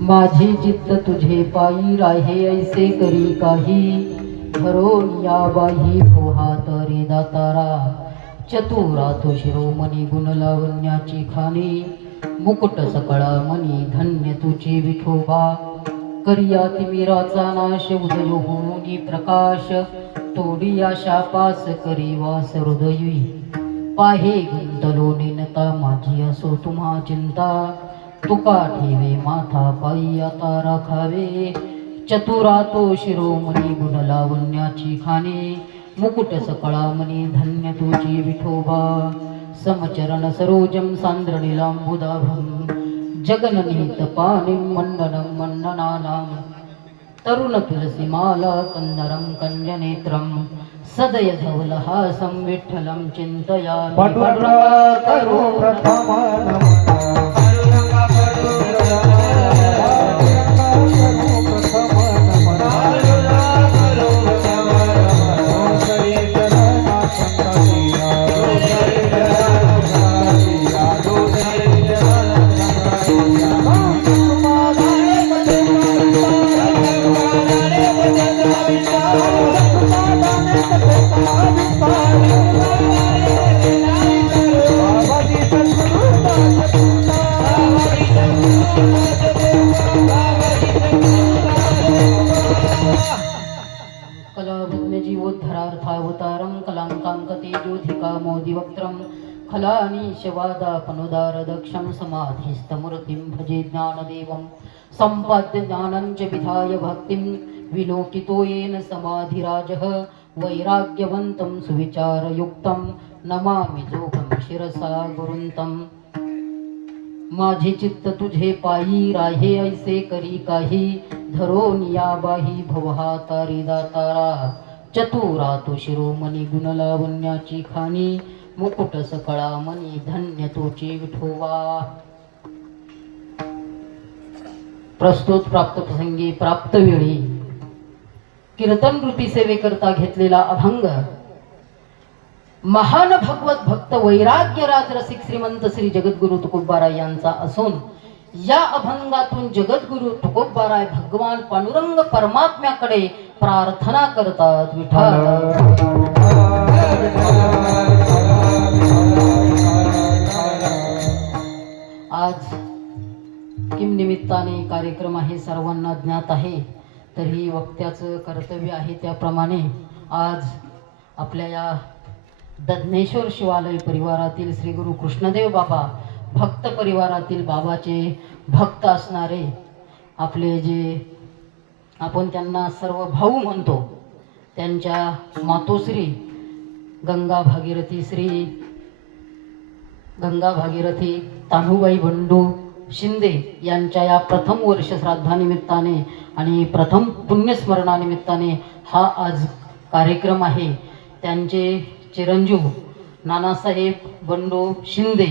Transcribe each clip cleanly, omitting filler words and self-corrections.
माझी चित्त तुझे पायी राहे ऐसे करी काही धरून या बाही पोहा तरी दातारा चतुरा तो शिरोमणी गुण लावण्याची खाणी मुकुट सकळा मनी धन्य तुझी विठोबा करिया तिमिराचा नाश उदय होऊनी प्रकाश तोडी आशा पास करी वास हृदयी पाहे गुंतलो निनता माझी असो तुम्हा चिंता तुका ठेवे माथा पायी आता राखावे चतुरा तो शिरोमणी गुण लावण्याची खाणे मुकुट सकळा मनी धन्य तुझी विठोबा समचरण सरोजम सांद्र निलांबुदाभम जगननिहित पाणिं मण्डनं मण्डनानां तरुण तुलसी माला कंदरं कंजनेत्रं सदय धवलहासं विठ्ठलं चिन्तयामि पांडुरंग करो प्रथम कलावज्ञजीवोद्धरार्थावतारं कलाङ्काङ्कतेजोधिका मोदिवक्त्रं खलानीशवादापनुदारदक्षं समाधिस्थमूर्तिं भजे ज्ञानदेवं सम्पाद्य ज्ञानं च विधाय भक्तिं विलोकितो येन समाधिराजः वैराग्यवन्तं सुविचारयुक्तं नमामि जोगं शिरसा गुरुन्तं माझे चित्त तुझे पायी राहे ऐसे करी काही धरून या बाही भवहा तारी दातारा चतुरा तो शिरोमणी गुण लावण्याची खाणी मुकुट सकळा मनी धन्य तोची विठोबा प्रस्तुत प्राप्त प्रसंगी प्राप्त वेळी कीर्तन रूपी सेवेकरता घेतलेला अभंग महान भगवत भक्त वैराग्य राज रसिक श्रीमंत श्री जगद्गुरु तुकोबाराय यांचा असून या अभंगातून जगद्गुरु तुकोबाराय भगवान पांडुरंग परमात्म्याकडे प्रार्थना करतात विठ्ठल आज किम निमित्ताने कार्यक्रम आहे सर्वांना ज्ञात आहे तरी वक्त्याचं कर्तव्य आहे त्याप्रमाणे आज आपल्या या दज्ञेश्वर शिवालय परिवारातील श्री गुरु कृष्णदेव बाबा भक्त परिवारातील बाबाचे भक्त असणारे आपले जे आपण त्यांना सर्व भाऊ म्हणतो त्यांच्या मातोश्री गंगा भागीरथी तानुबाई बंडू शिंदे यांच्या या प्रथम वर्ष श्राद्धानिमित्ताने आणि प्रथम पुण्यस्मरणानिमित्ताने हा आज कार्यक्रम आहे त्यांचे चिरंजीव नानासाहेब बंडू शिंदे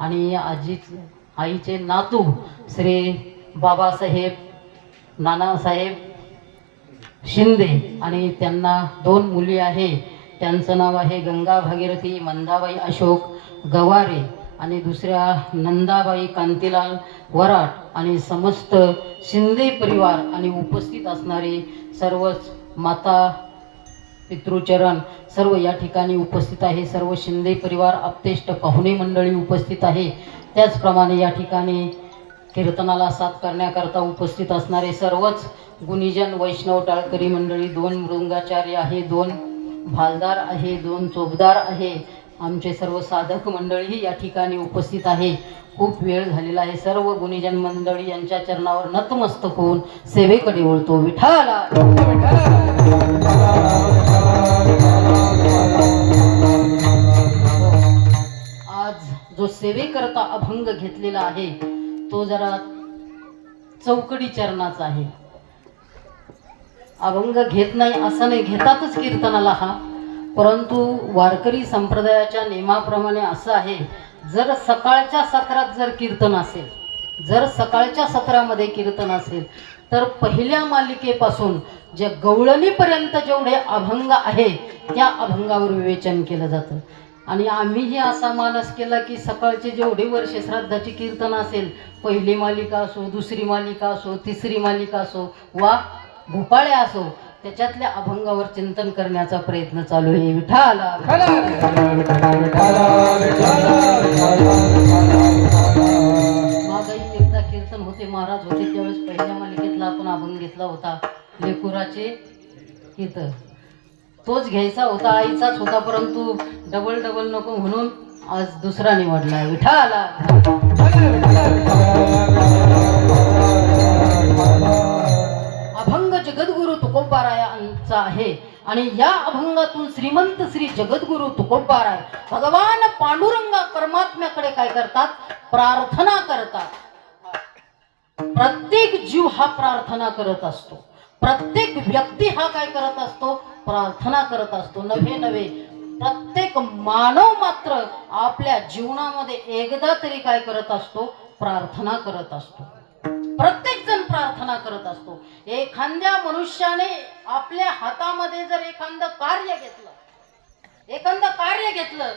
आणि आईचे नातू श्री बाबासाहेब नानासाहेब शिंदे आणि त्यांना 2 मुली आहे त्यांचं नाव आहे गंगा भागीरथी मंदाबाई अशोक गवारे आणि दुसऱ्या नंदाबाई कांतीलाल वराट आणि समस्त शिंदे परिवार आणि उपस्थित असणारे सर्वच माता पितृचरण सर्व या ठिकाणी उपस्थित आहे सर्व शिंदे परिवार आप्तेष्ट पाहुणे मंडळी उपस्थित आहे त्याचप्रमाणे या ठिकाणी कीर्तनाला साथ करण्याकरता उपस्थित असणारे सर्वच गुणीजन वैष्णव टाळकरी मंडळी 2 मृदंगाचार्य आहे 2 भालदार आहे 2 चोपदार आहे आमचे सर्व साधक मंडळी या ठिकाणी उपस्थित आहे खूप वेळ झालेला आहे सर्व गुणीजन मंडळी यांच्या चरणावर नतमस्तक होऊन सेवेकडे वळतो विठ्ठला आज जो सेवेकरता अभंग घेतलेला आहे तो जरा चौकडी चरणाचा आहे अभंग घेत नाही असं नाही घेतातच कीर्तनाला हा परंतु वारकरी संप्रदायाच्या नियमाप्रमाणे असं आहे जर सकाळच्या सत्रात जर कीर्तन असेल जर सकाळच्या सत्रामध्ये कीर्तन असेल तर पहिल्या मालिकेपासून जे गवळणीपर्यंत जेवढे अभंग आहे त्या अभंगावर विवेचन केलं जातं आणि आम्हीही असा मानस केला की सकाळचे जेवढे वर्ष श्राद्धाची कीर्तन असेल, पहिली मालिका असो, दुसरी मालिका असो, तिसरी मालिका असो वा भोपाळे असो, त्याच्यातल्या अभंगावर चिंतन करण्याचा प्रयत्न चालू आहे. विठाला मागाई एकदा कीर्तन होते, महाराज होते त्यावेळेस पहिल्या मालिकेतला आपण अभंग घेतला होता, लेकुराचे कीर्तन. तोच घ्यायचा होता, आईचाच होता, परंतु डबल डबल नको म्हणून आज दुसरा निवडला. विठाला अभंग जगद्गुरु तुकोबारायांचा आहे आणि या अभंगातून श्रीमंत श्री जगद्गुरु तुकोबाराय भगवान पांडुरंगा परमात्म्याकडे काय करतात? प्रार्थना करतात. प्रत्येक जीव हा प्रार्थना करत असतो, प्रत्येक व्यक्ती हा काय करत असतो? प्रार्थना करत असतो. नव्हे प्रत्येक मानव मात्र आपल्या जीवनामध्ये एकदा तरी काय करत असतो? प्रार्थना करत असतो. प्रत्येक जण प्रार्थना करत असतो. एखाद्या मनुष्याने आपल्या हातामध्ये जर एखादं कार्य घेतलं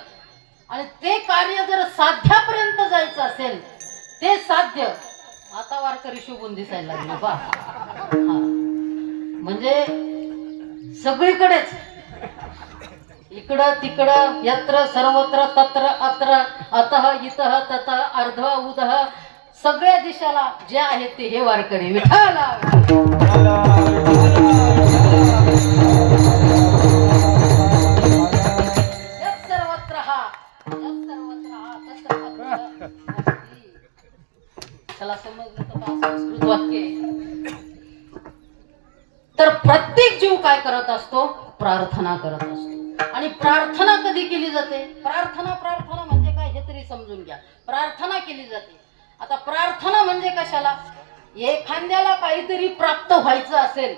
आणि ते कार्य जर साध्यापर्यंत जायचं असेल, ते साध्य आता वारकरी शोभून दिसायला लागले बा. म्हणजे सगळीकडेच इकडं तिकडं यत्र सर्वत्र तत्र अत्र अतः इतः ततः अर्धः उदः सगळ्या दिशाला जे आहेत ते हे वारकरी. विठाला सर्वत्र हा चला समजलं तर संस्कृत वाक्य आहे. तर प्रत्येक जीव काय करत असतो? प्रार्थना करत असतो. आणि प्रार्थना कधी केली जाते? प्रार्थना म्हणजे काय हे तरी समजून घ्या. प्रार्थना केली जाते. आता प्रार्थना म्हणजे कशाला? एखाद्याला काहीतरी प्राप्त व्हायचं असेल,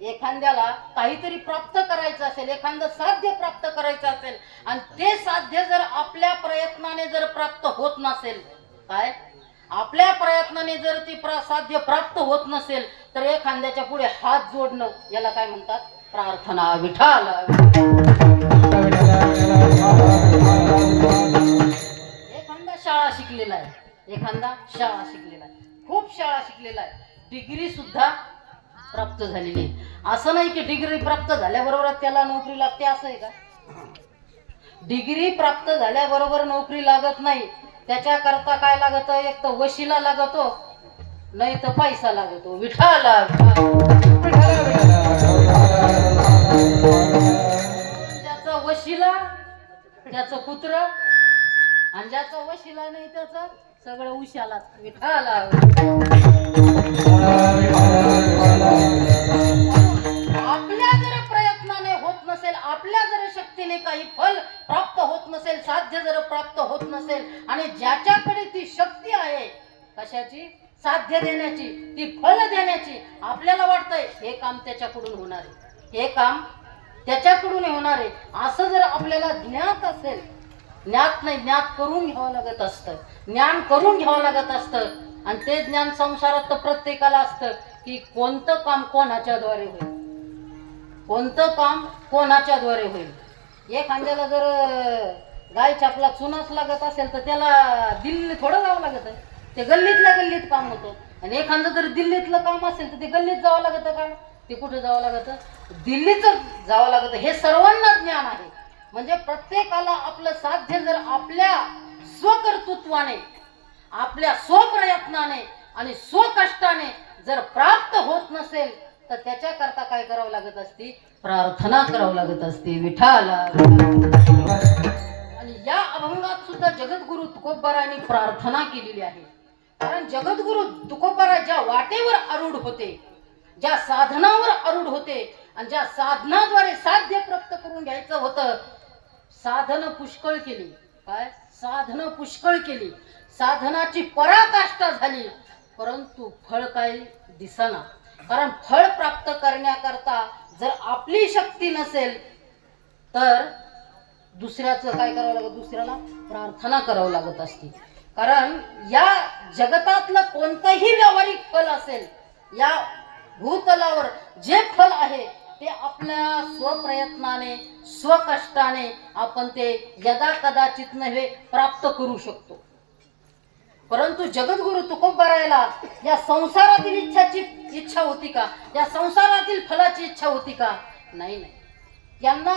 एखाद्याला काहीतरी प्राप्त करायचं असेल, एखादं साध्य प्राप्त करायचं असेल आणि ते साध्य जर आपल्या प्रयत्नाने जर प्राप्त होत नसेल, काय आपल्या प्रयत्नाने जर ती साध्य प्राप्त होत नसेल, तर एखाद्याच्या पुढे हात जोडणं याला काय म्हणतात? प्रार्थना. विठाला एखादा शाळा शिकलेला आहे, खूप शाळा शिकलेला आहे, डिग्री सुद्धा प्राप्त झालेली आहे. असं नाही की डिग्री प्राप्त झाल्याबरोबर त्याला नोकरी लागते, असं आहे का? डिग्री प्राप्त झाल्याबरोबर नोकरी लागत नाही. त्याच्याकरता काय लागत? एक तर वशिला लागतो, नाही तर पैसा लागतो. विठाला ज्याचा वशिला त्याचं पुत्र आणि ज्याचा वशिला नाही त्याचं सगळं उशाला. विठाला आपल्या जर प्रयत्नाने होत नसेल, आपल्या जर शक्तीने काही फल प्राप्त होत नसेल, साध्य जर प्राप्त होत नसेल आणि ज्याच्याकडे ती शक्ती आहे कशाची? साध्य देण्याची, ती फल देण्याची, आपल्याला वाटतंय हे काम त्याच्याकडून होणार आहे, हे काम त्याच्याकडून होणार आहे, असं जर आपल्याला ज्ञात असेल, ज्ञात करून घ्यावं लागत असतं, ज्ञान करून घ्यावं लागत असतं. आणि ते ज्ञान संसारात तर प्रत्येकाला असतं की कोणतं काम कोणाच्या द्वारे होईल, कोणतं काम कोणाच्या द्वारे होईल. एखाद्याला जर गाय छापला चुनाच लागत असेल तर त्याला दिल्ली थोडं जावं लागत आहे, ते गल्लीतल्या गल्लीत काम होतं. आणि एखादं जर दिल्लीतलं काम असेल तर ते गल्लीत जावं लागतं का? ते कुठे जावं लागतं? दिल्लीच जावं लागतं. हे सर्वांना ज्ञान आहे. म्हणजे प्रत्येकाला आपलं साध्य जर आपल्या स्वकर्तृत्वाने, आपल्या स्वप्रयत्नाने आणि स्वकष्टाने जर प्राप्त होत नसेल तर त्याच्याकरता काय करावं लागत असते? प्रार्थना करावं लागत असते. विठाला आणि या अभंगात सुद्धा जगद्गुरु तुकोबारायांनी प्रार्थना केलेली आहे. कारण जगद्गुरु तुकोबाराय ज्या वाटेवर आरूढ होते, ज्या साधनावर आरूढ होते आणि ज्या साधनाद्वारे साध्य प्राप्त करून घ्यायचं होतं, साधन पुष्कळ केली. काय? साधन पुष्कळ केली, साधनाची पराकाष्ठा झाली, परंतु फळ काय दिसना. कारण फळ प्राप्त करण्याकरता जर आपली शक्ती नसेल तर दुसऱ्याचं काय करावं लागत? दुसऱ्याला प्रार्थना करावं लागत असते. कारण या जगतातलं कोणतंही व्यावहारिक फल असेल, या भूतलावर जे फल आहे ते आपल्या स्वप्रयत्नाने स्वकष्टाने आपण ते यदा कदाचित नव्हे प्राप्त करू शकतो. परंतु जगद्गुरु तुकोबारायला या संसारातील इच्छा होती का? या संसारातील फलाची इच्छा होती का? नाही नाही. त्यांना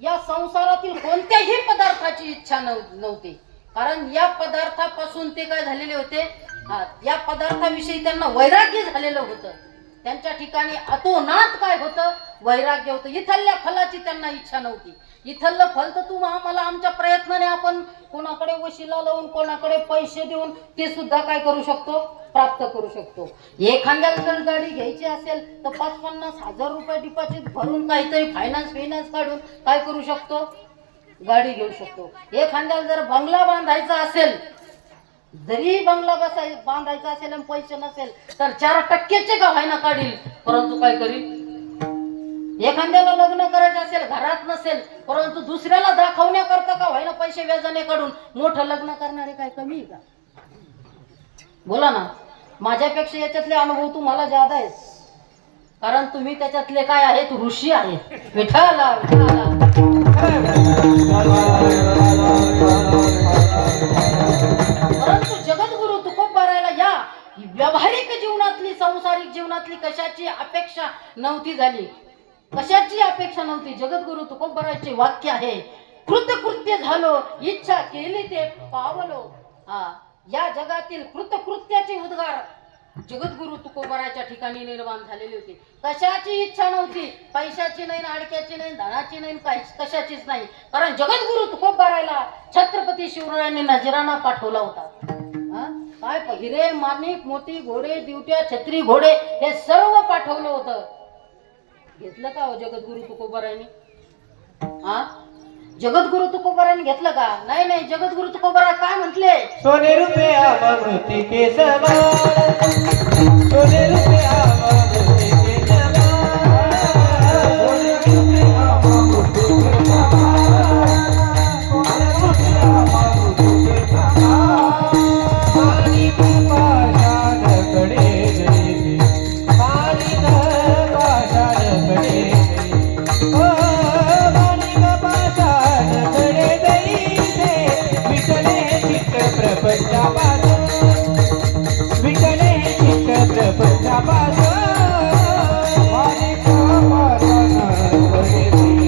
या संसारातील कोणत्याही पदार्थाची इच्छा नव्हती. कारण या पदार्थापासून ते काय झालेले होते, या पदार्थाविषयी त्यांना वैराग्य झालेलं होतं. त्यांच्या ठिकाणी अतोनात काय होतं, वैराग्य होतं. इथल्या फलाची त्यांना इच्छा नव्हती. इथलं फल तर तू आम्हाला आमच्या प्रयत्नाने आपण कोणाकडे वशिला लावून कोणाकडे पैसे देऊन ते सुद्धा काय करू शकतो, प्राप्त करू शकतो. एखाद्याला जर गाडी घ्यायची असेल तर 50-50 रुपये डिपॉझिट भरून काहीतरी फायनान्स काढून काय करू शकतो, गाडी घेऊ शकतो. एखाद्याला जर बंगला बांधायचा असेल, जरी बंगला बांधायचा असेल आणि पैसे नसेल तर 4% का व्हायना काढील, परंतु काय करील. एखाद्याला लग्न करायचं असेल, घरात नसेल, परंतु दुसऱ्याला दाखवण्याकरता का व्हायना पैसे व्याजाने काढून मोठं लग्न करणारे काय कमी का? बोला ना. माझ्यापेक्षा याच्यातले अनुभव तुम्हाला जादा आहेत, कारण तुम्ही त्याच्यातले काय आहेत, ऋषी आहेत. विठाला परंतु जगद्गुरु तुकोबारायला या व्यावहारिक जीवनातली सांसारिक जीवनातली कशाची अपेक्षा नव्हती झाली, कशाची अपेक्षा नव्हती. जगद्गुरु तुकोबारायचे वाक्य आहे, कृतकृत्य झालो इच्छा केली ते पावलो. या जगातील कृतकृत्याचे उद्गार जगद्गुरु तुकोबारायच्या ठिकाणी निर्माण झालेले होते. कशाची इच्छा नव्हती, पैशाची नाही, अडक्याची नाही, धनाची नाही, कशाचीच नाही. कारण जगद्गुरु तुकोबारायला छत्रपती शिवरायांनी नजराणा पाठवला होता. काय हिरे माणिक मोती घोडे दिवट्या छत्री घोडे हे सर्व पाठवलं होतं. घेतलं का हो जगद्गुरु तुकोबारायांनी? जगद्गुरु तुकोबारायांनी घेतलं का? नाही नाही. जगद्गुरु तुकोबारा काय म्हटले, सोने रुपये अमृती के समान, सोने रुपये अमृती के समान, सोने रुपये अमृती के समान, सोने रुपये अमृती के समान. पाणी पाषाण कडे गई, पाणी पाषाण कडे गई, ओ पाणी पाषाण कडे गई से विठले चित्त प्रपंचापासून, विठले चित्त प्रपंचापासून. पाणी पाषाण कडे गई,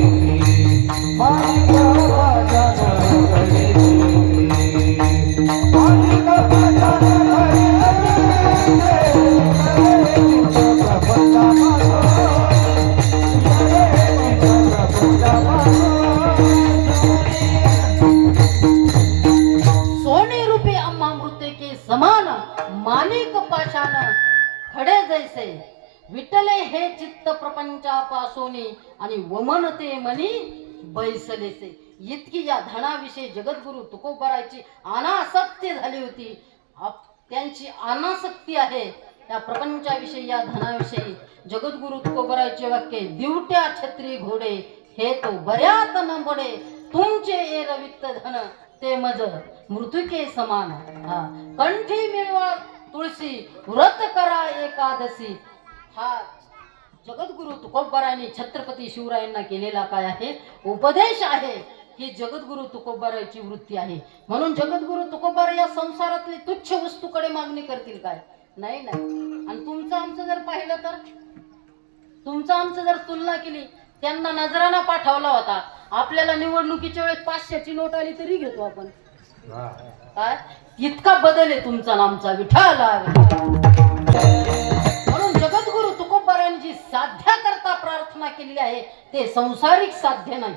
पाणी पाषाण कडे गई, पाणी पाषाण सोने रूपे अमृते के समान, माणिक पाषाण खडे जैसे, विठले हे चित्त प्रपंचापासोनी आणि वमनते मनी बैसलेसे. इतकी या धनाविषयी जगद्गुरु तुकोबारायची अनासक्ती झाली होती. त्यांची अनासक्ती आहे या प्रपंचाविषयी, या धनाविषयी. जगद्गुरु तुकोबारायचे वाक्य, दिवट्या छत्री घोडे हे तो बऱ्यात न पडे, तुमचे एरवित्त धन ते मज मृत्युके समान. कंठी मिळवा तुळशी व्रत करा एकादशी. हा जगद्गुरु तुकोबारायांनी छत्रपती शिवरायांना केलेला काय आहे, उपदेश आहे. ही जगद्गुरु तुकोबारायची वृत्ती आहे. म्हणून जगद्गुरु तुकोबारा या संसारातली तुच्छ वस्तूकडे मागणी करतील काय? नाही नाही. आणि तुमचं आमचं जर पाहिलं तर, तुमचं आमचं जर तुलना केली, त्यांना नजराणा पाठवला होता. आपल्याला निवडणुकीच्या वेळेस 500ची नोट आली तरी घेतो आपण. काय इतका बदल आहे तुमचा आणि आमचा. विठाला म्हणून जगद्गुरु तुकोबारायांनी जी साध्या करता प्रार्थना केलेली आहे ते संसारिक साध्य नाही.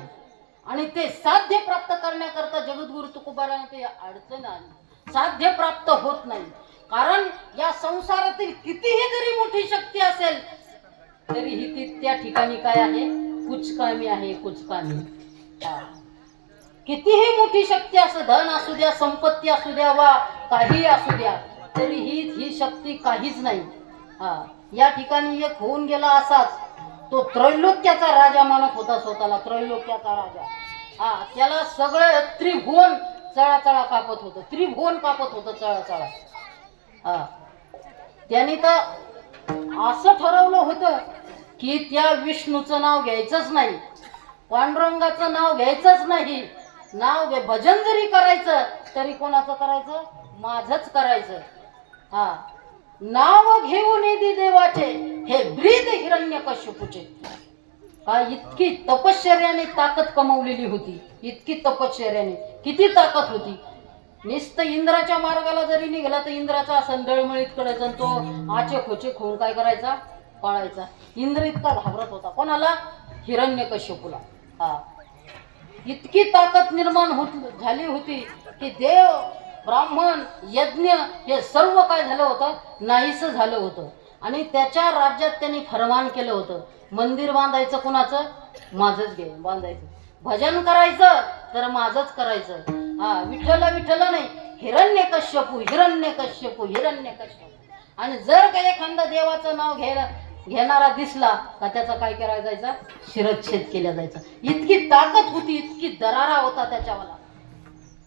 आणि ते साध्य प्राप्त करण्याकरता जगद्गुरु तुकोबारायांना ते अडचण आली. साध्य प्राप्त होत नाही. कारण या संसारातील कितीही जरी मोठी शक्ती असेल तरीही ती त्या ठिकाणी काय आहे, कुचकामी आहे, कुचकामी. कितीही मोठी शक्ती असो, धन असू द्या, संपत्ती असू द्या, वा काही असू द्या, तरीही ही शक्ती काहीच नाही. या ठिकाणी एक होऊन गेला असाच, तो त्रैलोक्याचा राजा मानत होता स्वतःला, त्रैलोक्याचा राजा. त्याला सगळं त्रिभुवन चळाचळा कापत होतं, त्रिभुवन कापत होतं चळाचळा. त्याने तर असं ठरवलं होतं की त्या विष्णूचं नाव घ्यायचंच नाही, पांडुरंगाचं नाव घ्यायचंच नाही. भजन जरी करायचं तरी कोणाचं करायचं? माझंच करायचं. हा, नाव घेऊन येदी देवाचे हे ब्रीद हिरण्यकश्यपूचे. का इतकी तपश्चर्याने ताकद कमवलेली होती, इतकी तपश्चर्याने. किती ताकद होती. नुसतं इंद्राच्या मार्गाला जरी निघाला तर इंद्राचा असं दळमळीत करायचा, तो आचे खोचे खोन काय करायचा? पळायचा. इंद्र इतका घाबरत होता कोणाला? हिरण्यकश्यपूला. हा, इतकी ताकद निर्माण झाली होती की देव, ब्राह्मण, यज्ञ हे सर्व काय झालं होतं? नाहीसं झालं होतं. आणि त्याच्या राज्यात त्यांनी फरमान केलं होतं, मंदिर बांधायचं कुणाचं? माझंच घे बांधायचं. भजन करायचं तर माझंच करायचं. हा, विठ्ठल विठ्ठल नाही, हिरण्यकश्यपू हिरण्यकश्यपू हिरण्यकश्यपू. आणि जर का एखादा देवाचं नाव घेणारा दिसला का त्याचा काय करायला जायचा? शिरच्छेद केला जायचा. इतकी ताकद होती, इतकी दरारा होता त्याच्यावाला.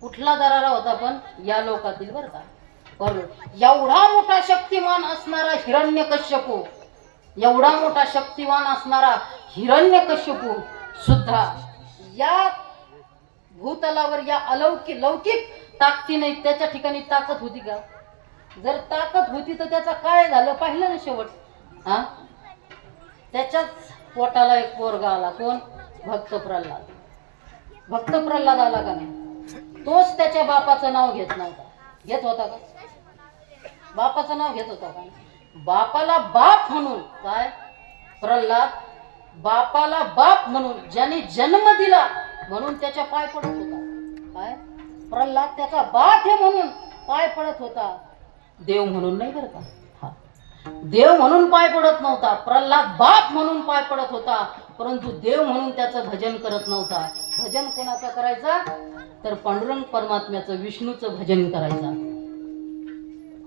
कुठला दरारा होता? पण या लोकातील बरं का. बरोबर, एवढा मोठा शक्तिमान असणारा हिरण्यकश्यपू, एवढा मोठा शक्तिमान असणारा हिरण्यकश्यपू सुद्धा या भूतलावर या लौकिक ताकदीने त्याच्या ठिकाणी ताकद होती का? जर ताकद होती तर त्याचा काय झालं पाहिलं ना शेवट. हा, त्याच्याच पोटाला एक पोरगा आला. कोण? भक्त प्रल्हाद. भक्त प्रल्हाद आला का नाही? तोच त्याच्या बापाचं नाव घेत नव्हता. घेत होता का? बापाचं नाव घेत होता का? बापाला बाप म्हणून काय? प्रल्हाद बापाला बाप म्हणून ज्याने जन्म दिला म्हणून त्याच्या पाय पडत होता. काय? प्रल्हाद त्याचा बाप हे म्हणून पाय पडत होता. देव म्हणून नाही बरं का. हा, देव म्हणून पाय पडत नव्हता. प्रल्हाद बाप म्हणून पाय पडत होता, परंतु देव म्हणून त्याचं भजन करत नव्हता. भजन कोणाचं करायचं? तर पांडुरंग परमात्म्याचं, विष्णूचं भजन करायचा.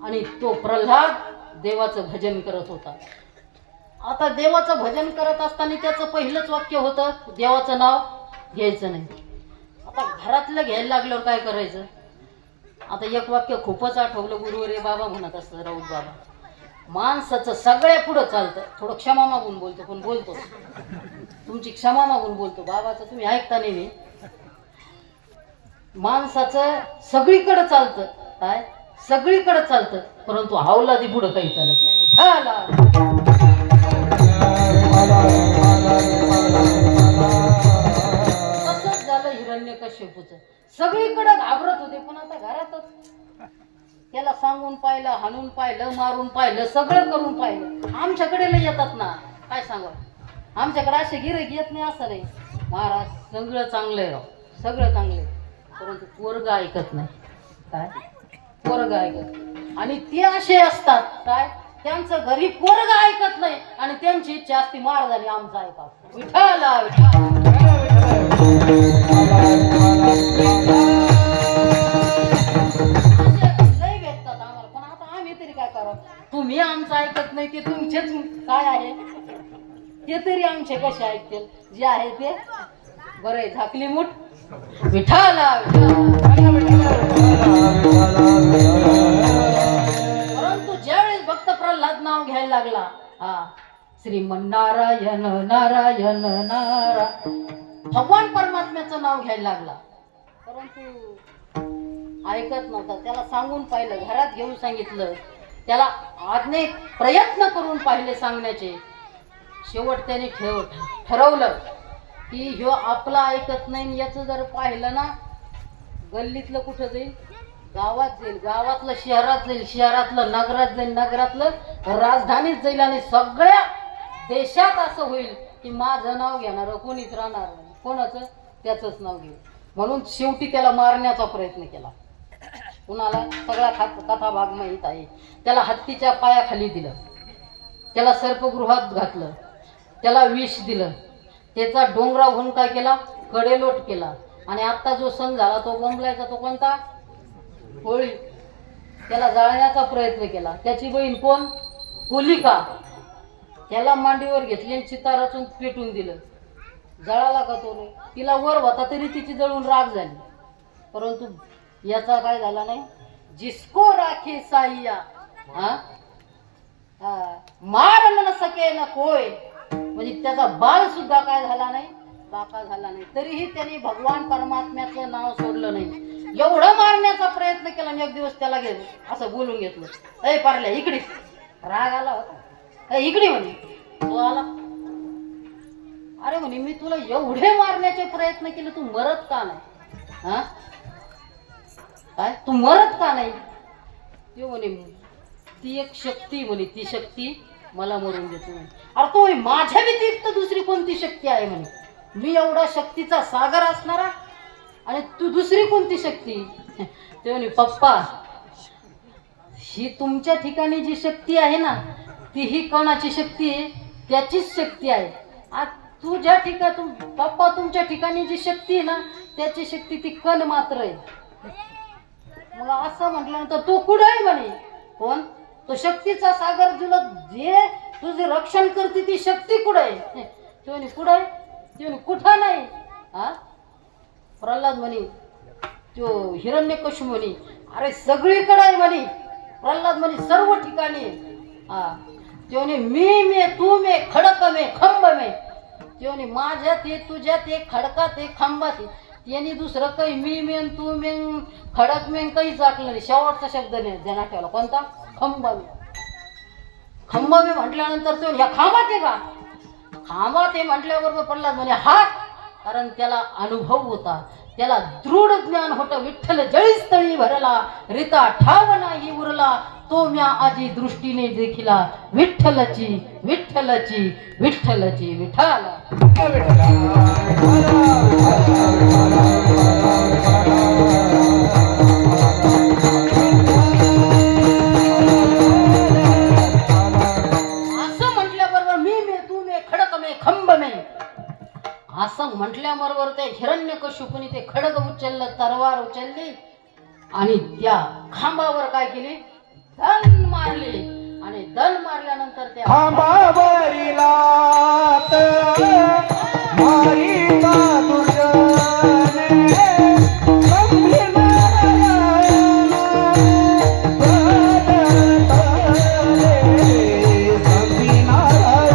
आणि तो प्रल्हाद देवाचं भजन करत होता. आता देवाचं भजन करत असताना त्याचं पहिलंच वाक्य होतं, देवाचं नाव घ्यायचं नाही. आता घरातलं घ्यायला लागल्यावर काय करायचं? आता एक वाक्य खूपच आठवलं, गुरुवरे बाबा म्हणत असतं, राऊत बाबा. माणसाचं सगळ्या पुढं चालतं. थोडं क्षमा मागून बोलतो, पण बोलतो, तुमची क्षमा मागून बोलतो. बाबाचं तुम्ही ऐकता नाही. माणसाचं सगळीकडे चालतं. काय? सगळीकडे चालतं, परंतु हावलादी पुढं काही चालत नाही. तसंच झालं हिरण्यकश्यपूचं. सगळीकडे घाबरत होते, पण आता घरातच त्याला सांगून पाहिलं, हाणून पाहिलं, मारून पाहिलं, सगळं करून पाहिलं. आमच्याकडे लय येतात ना, काय सांगा. आमच्याकडे असे गिऱ्हाईक येत नाही असं नाही. महाराज सगळं चांगलं आहे, सगळं चांगलं आहे, परंतु पोरगं ऐकत नाही. काय? पोरगं ऐकत. आणि ते असे असतात काय? त्यांचं घरी पोरगं ऐकत नाही आणि त्यांची इच्छा असते महाराजांनी आमचं ऐका. विठाला लय भेटतात आम्हाला, पण आता आम्ही तरी काय करावं? तुम्ही आमचं ऐकत नाही ते तुमचेच काय आहे ते तरी आमचे कसे ऐकतील? जे आहे ते बरं. झाकली मूठ. विठाला परंतु ज्यावेळेस भक्त प्रल्हाद नाव घ्यायला लागला, हा, श्रीमन्नारायण नारायण नारायण भगवान परमात्म्याचं नाव घ्यायला लागला, परंतु ऐकत नव्हता. त्याला सांगून पाहिलं, घरात घेऊन सांगितलं, त्याला अनेक प्रयत्न करून पाहिले सांगण्याचे. शेवट त्याने ठरवलं की ह्यो आपला ऐकत नाही. याचं जर पाहिलं ना, गल्लीतलं कुठं जाईल? गावात जाईल, गावातलं शहरात जाईल, शहरातलं नगरात जाईल, नगरातलं राजधानीत जाईल, आणि सगळ्या देशात असं होईल की माझं नाव घेणारं कोणीच राहणार नाही. कोणाचं? त्याचंच नाव घेऊ. म्हणून शेवटी त्याला मारण्याचा प्रयत्न केला. कुणाला? सगळा कथा भाग माहीत आहे. त्याला हत्तीच्या पायाखाली दिलं, त्याला सर्पगृहात घातलं, त्याला विष दिलं, त्याचा डोंगराव होऊन काय केला? कडेलोट केला. आणि आता जो सण झाला तो बोंबलायचा, तो कोणता? होळी. त्याला जाळण्याचा प्रयत्न केला. त्याची बहीण कोण? होलिका. त्याला मांडीवर घेतली आणि चिता रचून पेटून दिलं. जळाला का तो? नाही. तिला वर होता तरी तिची जळून राख झाली. परंतु याचा काय झाला नाही? जिसको राखे साईया, हा, मार न सके न कोय. म्हणजे त्याचा बाळ सुद्धा काय झाला नाही, बाका झाला नाही, तरीही त्याने भगवान परमात्म्याचं नाव सोडलं नाही. एवढं मारण्याचा प्रयत्न केला आणि एक दिवस त्याला गेलो असं बोलून घेतलं, अय पारल्या इकडे. राग आला होता, इकडे म्हणे. तो आला, अरे म्हणे मी तुला एवढे मारण्याचे प्रयत्न केले, तू मरत का नाही? हा काय तू मरत का नाही? ते म्हणे ती एक शक्ती म्हणे, ती शक्ती मला मरून देते म्हणे. अरे तो माझ्या व्यतिरिक्त दुसरी कोणती शक्ती आहे म्हणे? मी एवढा शक्तीचा सागर असणारा आणि तू दुसरी कोणती शक्ती? ते म्हणे पप्पा, ही तुमच्या ठिकाणी जी शक्ती आहे ना, ती ही कोणाची शक्ती आहे? त्याचीच शक्ती आहे. आज तू ज्या ठिकाणी पप्पा तुमच्या ठिकाणी जी शक्ती आहे ना, त्याची शक्ती ती कण मात्र आहे. मग असं म्हटल्यानंतर तो कुठं आहे म्हणे? कोण? तो शक्तीचा सागर, तुला जे तुझे रक्षण करते ती शक्ती कुठं आहे? ते म्हणे कुठं आहे? ते म्हणे कुठं नाही. हा प्रल्हाद म्हणे, तो हिरण्यकश्यप म्हणे अरे सगळीकडे आहे म्हणे. प्रल्हाद म्हणे सर्व ठिकाणी. हा ते म्हणे मी तू मे खडक मे खंब मे. ते म्हणे माझ्यात ये, तुझ्यात ये, खडकात ये, खंबात ये. यांनी दुसरं काही मी मेन तू मेन खडक मेन काहीच टाकलं नाही. शेवटचा शब्द नाही ध्यानात ठेवला, कोणता? खंबा मे. खंबा मे म्हटल्यानंतर तो ह्या खांबात आहे का? खांबात आहे म्हटल्याबरोबर प्रल्हाद म्हणे हा, कारण त्याला अनुभव होता, त्याला दृढ ज्ञान होतं. विठ्ठल जळीस तळी भरला, रिता ठाव नाही उरला, तो म्या आजी दृष्टीने देखिला, विठ्ठलची विठ्ठलची विठ्ठलची विठाला. असं म्हटल्याबरोबर मी तू मे खडक मे खंब मे, असं म्हटल्याबरोबर ते हिरण्यकश्यपूने ते खडग उचललं, तरवार उचलली आणि त्या खांबावर काय केली? दन मारली. आणि दन मारल्यानंतर त्या खांबावरी लात मारी का दुर्जने, संभी नारायण संभी नारायण.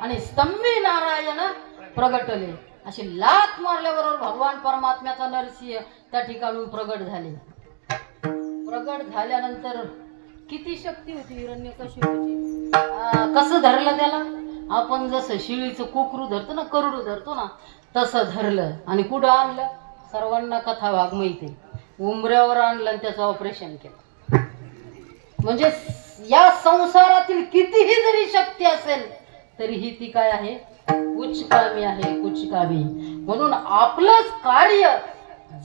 आणि स्तंभी नारायण प्रगटले. अशी लात मारल्याबरोबर भगवान परमात्म्याचा नरसिंह त्या ठिकाणून प्रगट झाले. प्रगट झाल्यानंतर किती शक्ती होती हिरण्यकश्यपूची. कसं धरलं त्याला? आपण जसं शिळीचं कोकरू धरतो ना, करोडू धरतो ना, तसं धरलं आणि कुठं आणलं? सर्वांना कथा भाग माहिती, उमऱ्यावर आणलं आणि त्याचं ऑपरेशन केलं. म्हणजे या संसारातील कितीही जरी शक्ती असेल तरीही ती काय आहे? कुचकामी आहे, कुचकामी. म्हणून आपलंच कार्य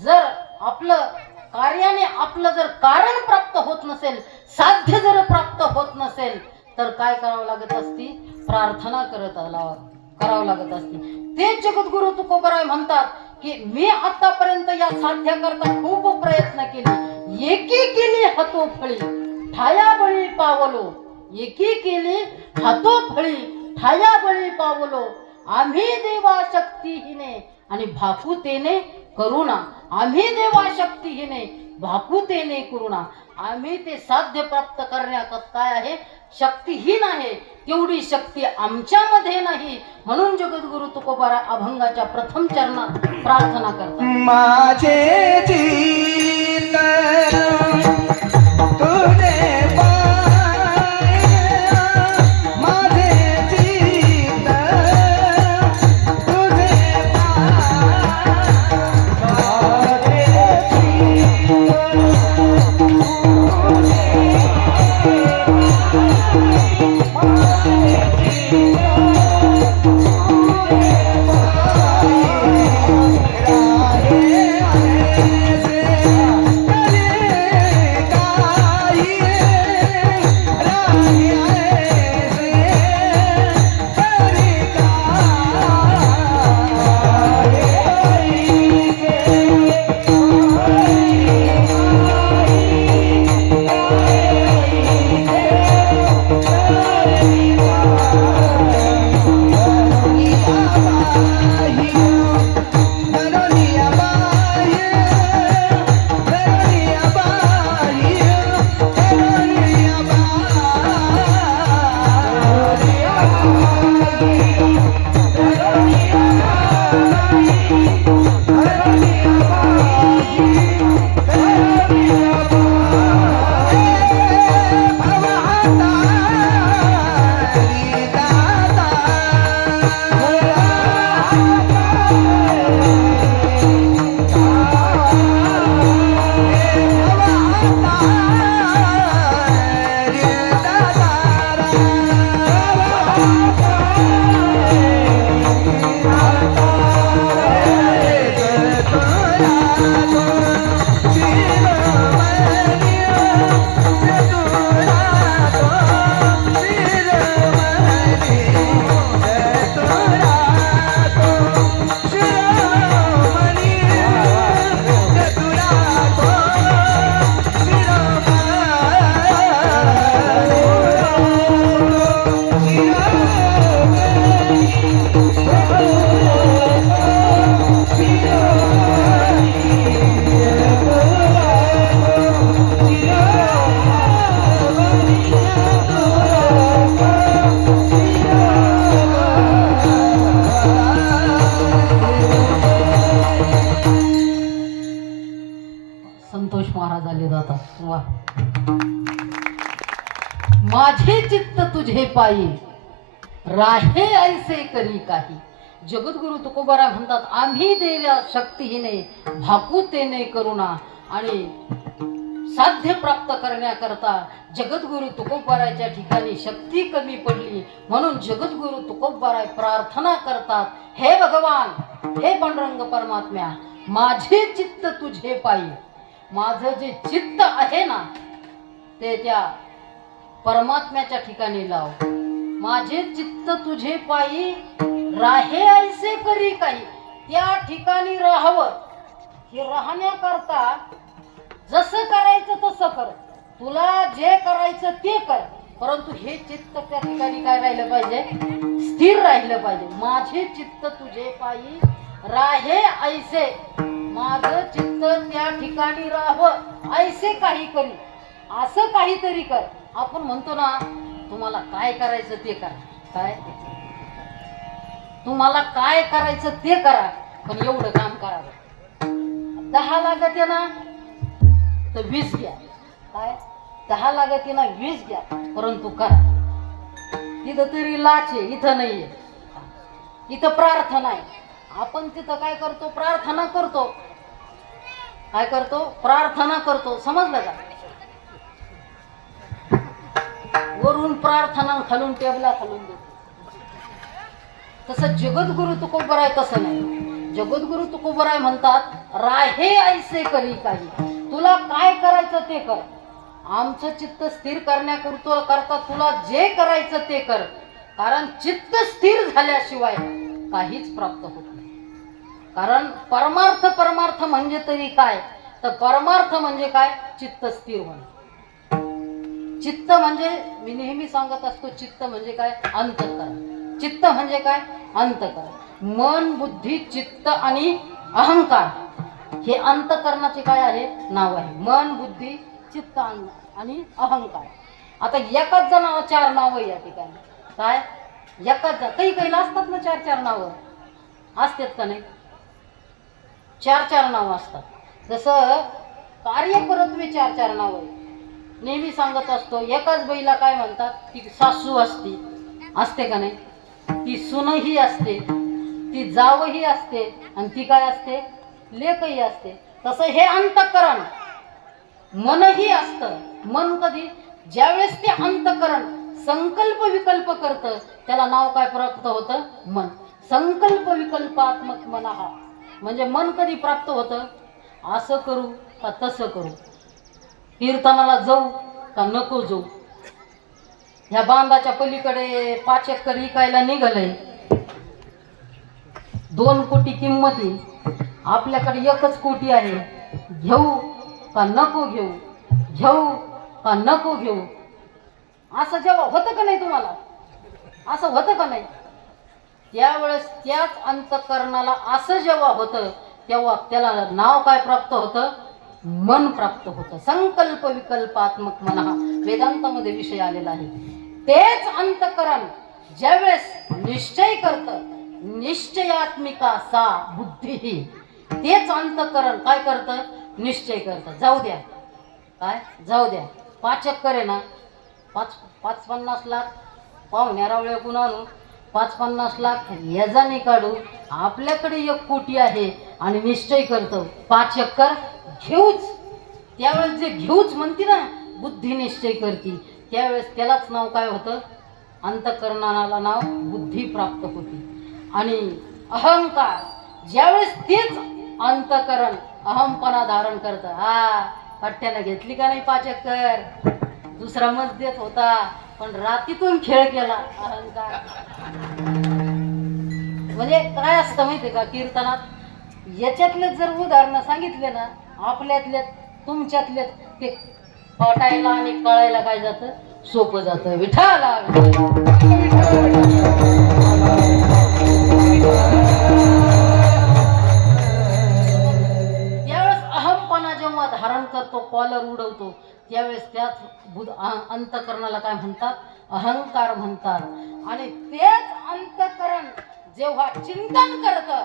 जर आपलं कार्याने आपलं जर कारण प्राप्त होत नसेल, साध्य जर प्राप्त होत नसेल, तर काय करावं लागत असती? प्रार्थना करावं लागत असती. ते जगद्गुरु तुकोबराय म्हणतात की मी आतापर्यंत या साध्याकरता खूप प्रयत्न केले, एकी केली हातोफळी ठाया बळी पावलो, एकी केली हातोफळी ठाया बळी पावलो. आम्ही देवा शक्तीहीने आणि भाकुतेने करुणा, आम्ही देवा शक्तीहीने भाकुतेने करुणा. आम्ही ते साध्य प्राप्त करण्याकरता काय आहे? शक्तीहीन आहे. तेवढी शक्ती आमच्यामध्ये नाही. म्हणून जगद्गुरु तुकोबाराय अभंगाच्या प्रथम चरणात प्रार्थना करतात. माझे चित्त तुझे पाय, माझे चित्त संतोष महाराज आले जातात. वा. माझे चित्त तुझे पायी राहे ऐसे करी काही. जगद्गुरु तुकोबाराय म्हणतात, आम्ही देल्या शक्तीहीने भाकू तेने करुणा. आणि साध्य प्राप्त करण्याकरता जगद्गुरु तुकोबारायच्या ठिकाणी शक्ती कमी पडली, म्हणून जगद्गुरु तुकोबाराय प्रार्थना करतात, हे भगवान, हे पांडुरंग परमात्म्या, माझे चित्त तुझे पायी. माझं जे चित्त आहे ना ते त्या परमात्म्याच्या ठिकाणी लाव. माझे चित्त तुझे पायी राहे ऐसे करी काही. त्या ठिकाणी राहावं. हे राहण्याकरता जसं करायचं तसं कर, तुला जे करायचं ते कर, परंतु हे चित्त त्या ठिकाणी काय राहिलं पाहिजे, स्थिर राहिलं पाहिजे. माझे चित्त तुझे पायी राहे ऐसे. माझं चित्त त्या ठिकाणी राहावं, ऐसे काही करी, असं काहीतरी कर. आपण म्हणतो ना, तुम्हाला काय करायचं ते करा. काय तुम्हाला काय करायचं ते करा, पण एवढं काम करावं. 10 लागत आहे ना तर 20 घ्या. काय 10 लागत आहे ना 20 घ्या, परंतु करा. तिथं तरी लाच आहे, इथं नाहीये. इथं प्रार्थना आहे. आपण तिथं काय करतो, प्रार्थना करतो. काय करतो, प्रार्थना करतो. समजलं का? वरून प्रार्थना, खालून टेबला खालून देतो. तसं जगद्गुरु तुकोबाराय तसं नाही. जगद्गुरु तुकोबाराय म्हणतात, राहे ऐसे करी काही. तुला काय करायचं ते कर. आमचं चित्त स्थिर करता तुला जे करायचं ते कर. कारण चित्त स्थिर झाल्याशिवाय काहीच प्राप्त होत नाही. कारण परमार्थ म्हणजे तरी काय, तर परमार्थ म्हणजे काय, चित्त स्थिर होणे. चित्त म्हणजे, मी नेहमी सांगत असतो, चित्त म्हणजे काय, अंतःकरण. चित्त म्हणजे काय, अंतःकरण. मन, बुद्धी, चित्त आणि अहंकार हे अंतःकरणाचे काय आहे, नाव आहे. मन, बुद्धी, चित्त आणि अहंकार. आता एकाच जणाला 4 नावं या ठिकाणी. काय एकाच काही असतात ना 4 नावं असतात का नाही. 4 नावं असतात. जसं कार्यपरत्वे 4 नावं. नेहमी सांगत असतो, एकाच बाईला काय म्हणतात, ती सासू असते का नाही, ती सुनही असते, ती जावही असते, आणि ती काय असते, लेकही असते. तसं हे अंतःकरण मनही असतं. मन कधी, ज्यावेळेस ते अंतःकरण संकल्प विकल्प करतं त्याला नाव काय प्राप्त होतं? मन. संकल्प विकल्पात्मक मन हा म्हणजे मन कधी प्राप्त होतं? असं करू का तसं करू, कीर्तनाला जाऊ का नको जाऊ, ह्या बांधाच्या पलीकडे 5 एकर विकायला निघालंय, 2 कोटी किंमती, आपल्याकडे 1च कोटी आहे, घेऊ का नको घेऊ, घेऊ का नको घेऊ, असं जेव्हा होतं का नाही तुम्हाला? असं होतं का नाही? त्यावेळेस त्याच अंतःकरणाला असं जेव्हा होतं तेव्हा त्याला नाव काय प्राप्त होतं? मन प्राप्त होतं. संकल्प विकल्पात्मक मन हा वेदांतामध्ये विषय आलेला आहे. तेच अंतःकरण ज्यावेळेस निश्चय करतं, निश्चयात्मिका सा बुद्धी ही, तेच अंतःकरण काय करतं? निश्चय करतं. जाऊ द्या, काय जाऊ द्या, 5 एकर आहे ना, 50 लाख पाहुण्या रावळ्याकून आणू, 50 लाख याजाने काढू, आपल्याकडे 1 कोटी आहे आणि निश्चय करतो 5 एकर घेऊच. त्यावेळेस जे घेऊच म्हणते ना, बुद्धी निश्चय करते, त्यावेळेस त्यालाच नाव काय होतं? अंतःकरणाला नाव बुद्धी प्राप्त होती. आणि अहंकार ज्यावेळेस तेच अंतःकरण अहमपणा धारण करतं, हा पट्ट्यानं घेतली का नाही 5 एकर, दुसरा मत देत होता पण रातीतून खेळ केला अहंकार. म्हणजे काय असतं माहितीये का कीर्तनात? याच्यातले जर उदाहरणं सांगितले ना, आपल्यातले तुमच्यातले, ते पटायला आणि कळायला काय जातं? सोपं जातं. विठाला त्यावेळेस अहमपणा जेव्हा धारण करतो, कॉलर उडवतो, त्यावेळेस त्याच अंतःकरणाला काय म्हणतात? अहंकार म्हणतात. आणि तेच अंतःकरण जेव्हा चिंतन करतं,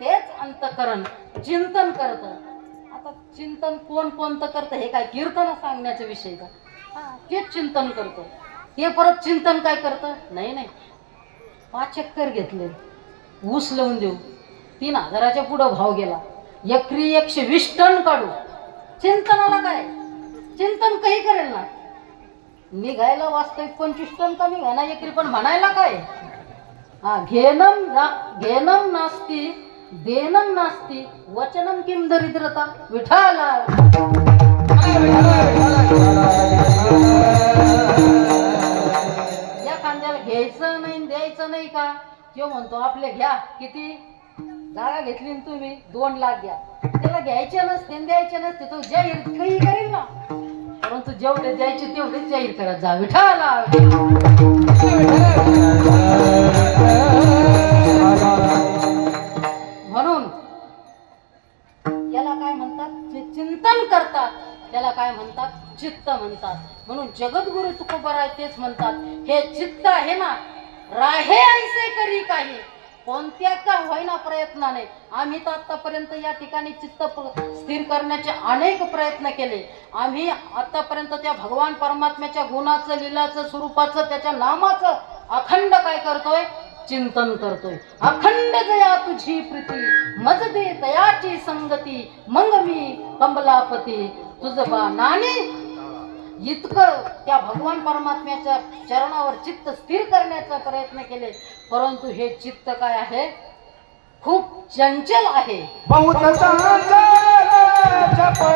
तेच अंतःकरण चिंतन करतं. आता चिंतन कोण कोणतं करतं हे काय कीर्तन सांगण्याचा विषय का? तेच चिंतन करतं. ते परत चिंतन काय करतं? नाही 5 एकर घेतले, ऊस लावून देऊ, 3000च्या पुढं भाव गेला, एकरी 120 टन काढू. चिंतनाला काय? चिंतन काही करेल ना, निघायला वास्तविक 25 टन का निघा ना एकरी, पण म्हणायला काय? घेनम नास्ती देनम नास्ती वचनम किम दरिद्रता. विठाला या खांद्याला घ्यायचं नाही द्यायचं नाही का? तो म्हणतो आपले घ्या, किती जागा घेतली ना तुम्ही, 2 लाख घ्या. त्याला घ्यायचे नसते द्यायचे नसते, तो जाहीर काही करेल ना, परंतु जेवढे द्यायचे तेवढेच जाहीर करत जा. विठाला म्हणून याला काय म्हणतात? जे चिंतन करतात त्याला काय म्हणतात? चित्त म्हणतात. म्हणून जगद्गुरु तुकोबराय तेच म्हणतात, हे चित्त आहे ना, राहे ऐसे करी काही, कोणत्या का होईना प्रयत्नाने. आम्ही तर आतापर्यंत या ठिकाणी चित्त स्थिर करण्याचे अनेक प्रयत्न केले. आम्ही आतापर्यंत त्या भगवान परमात्म्याच्या गुणाचं, लीलाचं, स्वरूपाचं, त्याच्या नामाचं अखंड काय करतोय? चिंतन करतोय. अखंड जया तुझी प्रीती मज दे तयाची संगती, मग मी कमलापती तुझबा नानी. इतकं त्या भगवान परमात्म्याच्या चरणावर चित्त स्थिर करण्याचा प्रयत्न केले, परंतु हे चित्त काय आहे? खूप चंचल आहे. बहुत चंचल चपळ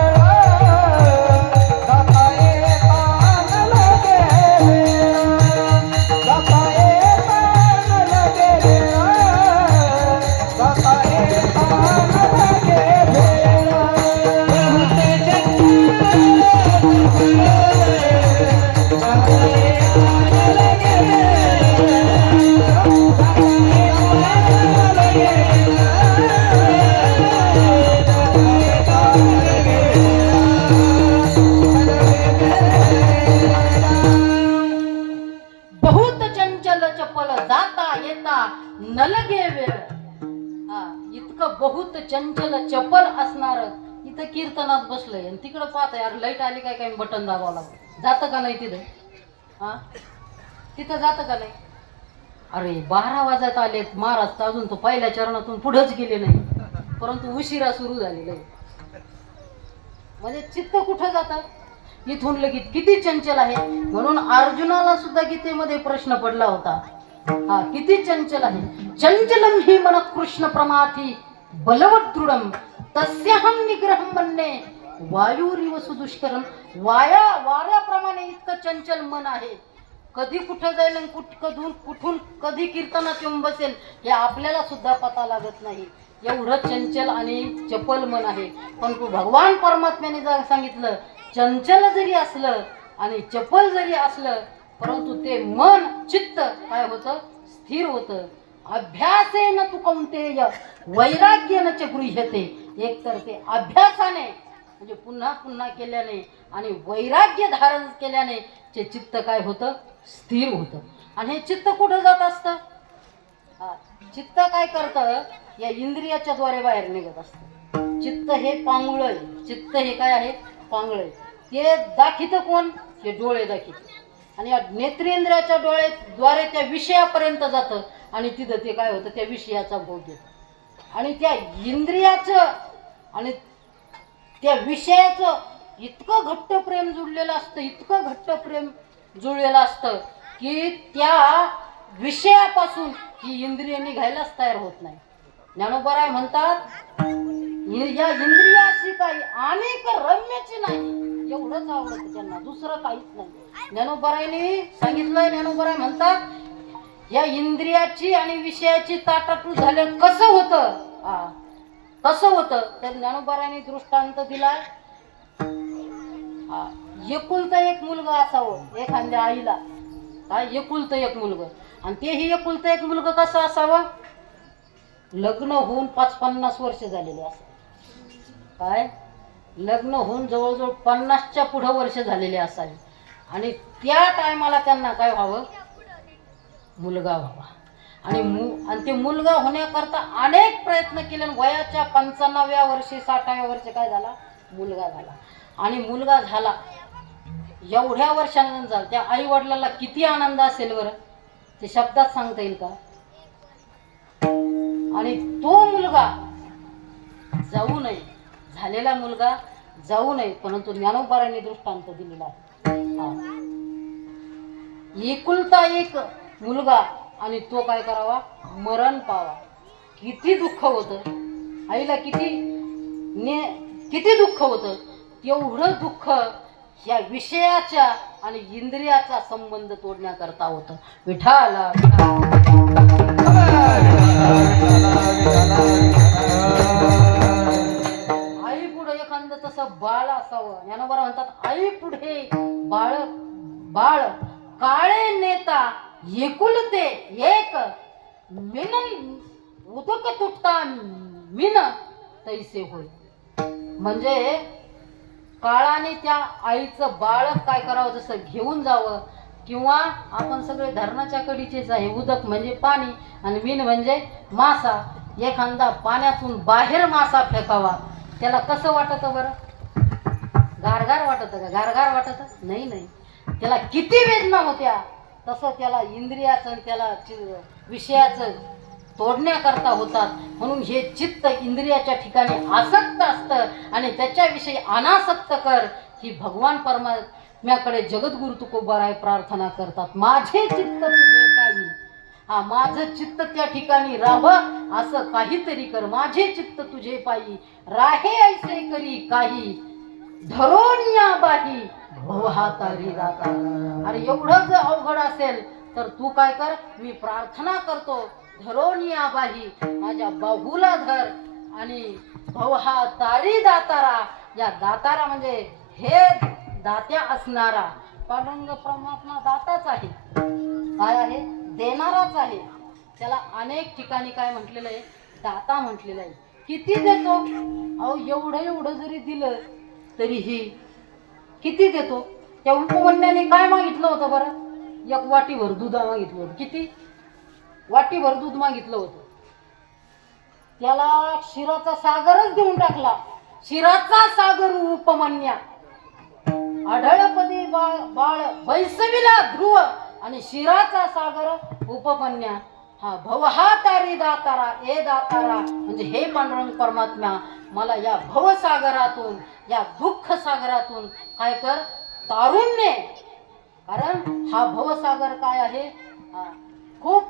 बहुत चंचल चपल असणार इथं कीर्तनात बसलंय आणि तिकडं पाहत यार लाईट आली काय काय बटन दाबावं लागतं. जातं का नाही तिथं? तिथं जातं का नाही? अरे 12 वाजत आले, महाराज अजून तो पहिल्या चरणातून पुढेच गेले नाही, परंतु उशिरा सुरू झालेला आहे. म्हणजे चित्त कुठं जातं? इथून लगेच किती चंचल आहे. म्हणून अर्जुनाला सुद्धा गीतेमध्ये प्रश्न पडला होता, हा किती चंचल आहे. चंचलम हि मन कृष्ण प्रमाथी बलवत दृढम तस्याहम निग्रहम म्हणणे वायुरिव सुदुष्करम. वाऱ्याप्रमाणे इतकं चंचल मन आहे. कधी कुठं जाईल आणि कुठून कधी कीर्तनात येऊन बसेल हे आपल्याला सुद्धा पता लागत नाही. एवढं चंचल आणि चपल मन आहे. पण भगवान परमात्म्याने जर सांगितलं, चंचल जरी असलं आणि चपल जरी असलं, परंतु ते मन चित्त काय होतं, स्थिर होतं. अभ्यासेन तु कौंतेय वैराग्येन च गृह्यते. एक तर ते अभ्यासाने म्हणजे पुन्हा पुन्हा केल्याने आणि वैराग्य धारण केल्याने ते चित्त काय होतं, स्थिर होतं. आणि हे चित्त कुठं जात असतं, चित्त काय करतं, या इंद्रियाच्या द्वारे बाहेर निघत असतं. चित्त हे पांगुळ आहे. चित्त हे काय आहे, पांगुळ आहे. ते दाखित कोण, हे डोळे दाखित. आणि या नेत्रेंद्रियाच्या डोळ्याद्वारे त्या विषयापर्यंत जातं आणि तिथं ते काय होतं, त्या विषयाचा भोग घेतं. आणि त्या इंद्रियाचं आणि त्या विषयाचं इतकं घट्ट प्रेम जुळलेलं असतं, इतकं घट्ट प्रेम जुळलेलं असतं की त्या विषयापासून ही इंद्रिय निघायलाच तयार होत नाही. ज्ञानोबराय म्हणतात, या इंद्रियाची काही अनेक रम्याची नाही, एवढंच आवडतं त्यांना, दुसरं काहीच नाही. ज्ञानोबरायने सांगितलंय, ज्ञानोबराय म्हणतात, या इंद्रियाची आणि विषयाची ताटातूट झालं कसं होतं, कसं होतं. तर ज्ञानोबरायने दृष्टांत दिलाय, एकुलता एक मुलगा असावं एखाद्या आईला, काय एकुलतं एक मुलगा. आणि तेही एकुलतं एक मुलगा कसं असावं, लग्न होऊन 50-50 वर्ष झालेले असावे. काय लग्न होऊन जवळजवळ 50च्या पुढं वर्ष झालेले असावे. आणि त्या टायमाला त्यांना काय व्हावं, मुलगा व्हावा. आणि ते मुलगा होण्याकरता अनेक प्रयत्न केले. वयाच्या 95व्या वर्षी 60व्या वर्षी काय झाला, मुलगा झाला. आणि मुलगा झाला, एवढ्या वर्षानंतर झाला. त्या आई वडिलांना किती आनंद असेल बरं, ते शब्दात सांगता येईल का. आणि तो मुलगा जाऊ नये, झालेला मुलगा जाऊ नये, परंतु ज्ञानोबारांनी दृष्टांत दिलेला आहे. एकुलता एक मुलगा आणि तो काय करावा, मरण पावा. किती दुःख होतं आईला, किती दुःख होतं. तेवढं दुःख या विषयाच्या आणि इंद्रियाचा संबंध तोडण्याकरता होतं. विठाला आई पुढे एखादं तसं बाळ असावं. यानं बरं म्हणतात, आई पुढे बाळ काळे नेता एकुलते एक मिन उदक तुटता मिन तैसे होय. म्हणजे काळाने त्या आईचं बाळक काय करावं, जसं घेऊन जावं. किंवा आपण सगळे धरणाच्या कडीचेच आहे. उदक म्हणजे पाणी आणि मिन म्हणजे मासा. एखादा पाण्यातून बाहेर मासा फेकावा, त्याला कसं वाटतं बरं, गारगार वाटतं का, गारगार वाटतं नाही. त्याला किती वेदना होत्या. तसं त्याला इंद्रियाचं त्याला विषयाचं तोडण्याकरता होतात. म्हणून हे चित्त इंद्रियाच्या ठिकाणी आसक्त असतं आणि त्याच्याविषयी अनासक्त कर, ही भगवान परमात्म्याकडे जगद्गुरु तुकोबाराय प्रार्थना करतात. माझे चित्त तुझे पायी, माझं चित्त त्या ठिकाणी राहावं असं काहीतरी कर. माझे चित्त तुझे पायी राहे ऐसे करी काही, धरोनिया बाही भवहातारी दाता. अरे एवढं जर अवघड असेल तर तू काय कर, मी प्रार्थना करतो, धरोनिया बाही, माझ्या बाहूला धर. आणि भवहातारी दातारा, या दातारा म्हणजे हे दात्या असणारा. पांडुरंग परमात्मा दाताच आहे. काय आहे, देणाराच आहे. त्याला अनेक ठिकाणी काय म्हटलेलं आहे, दाता म्हटलेलं आहे. किती देतो, अहो एवढं जरी दिलं तरीही किती देतो. त्या उपवन्याने काय मागितलं होतं बरं, एक वाटीभर दूध मागितलं होतं. किती, वाटीभर दूध मागितलं होतं. त्याला क्षीराचा सागरच देऊन टाकला. क्षीराचा सागर उपमन्या, आढळपदी बाळ वैसविला ध्रुव आणि क्षीराचा सागर उपमन्या. भवहातारी दातारा, ए दातारा म्हणजे हे पांडुरंग परमात्मा, मला या भवसागरातून, या दुःख सागरातून काय कर, तारुण्य, कारण हा भवसागर काय आहे, खूप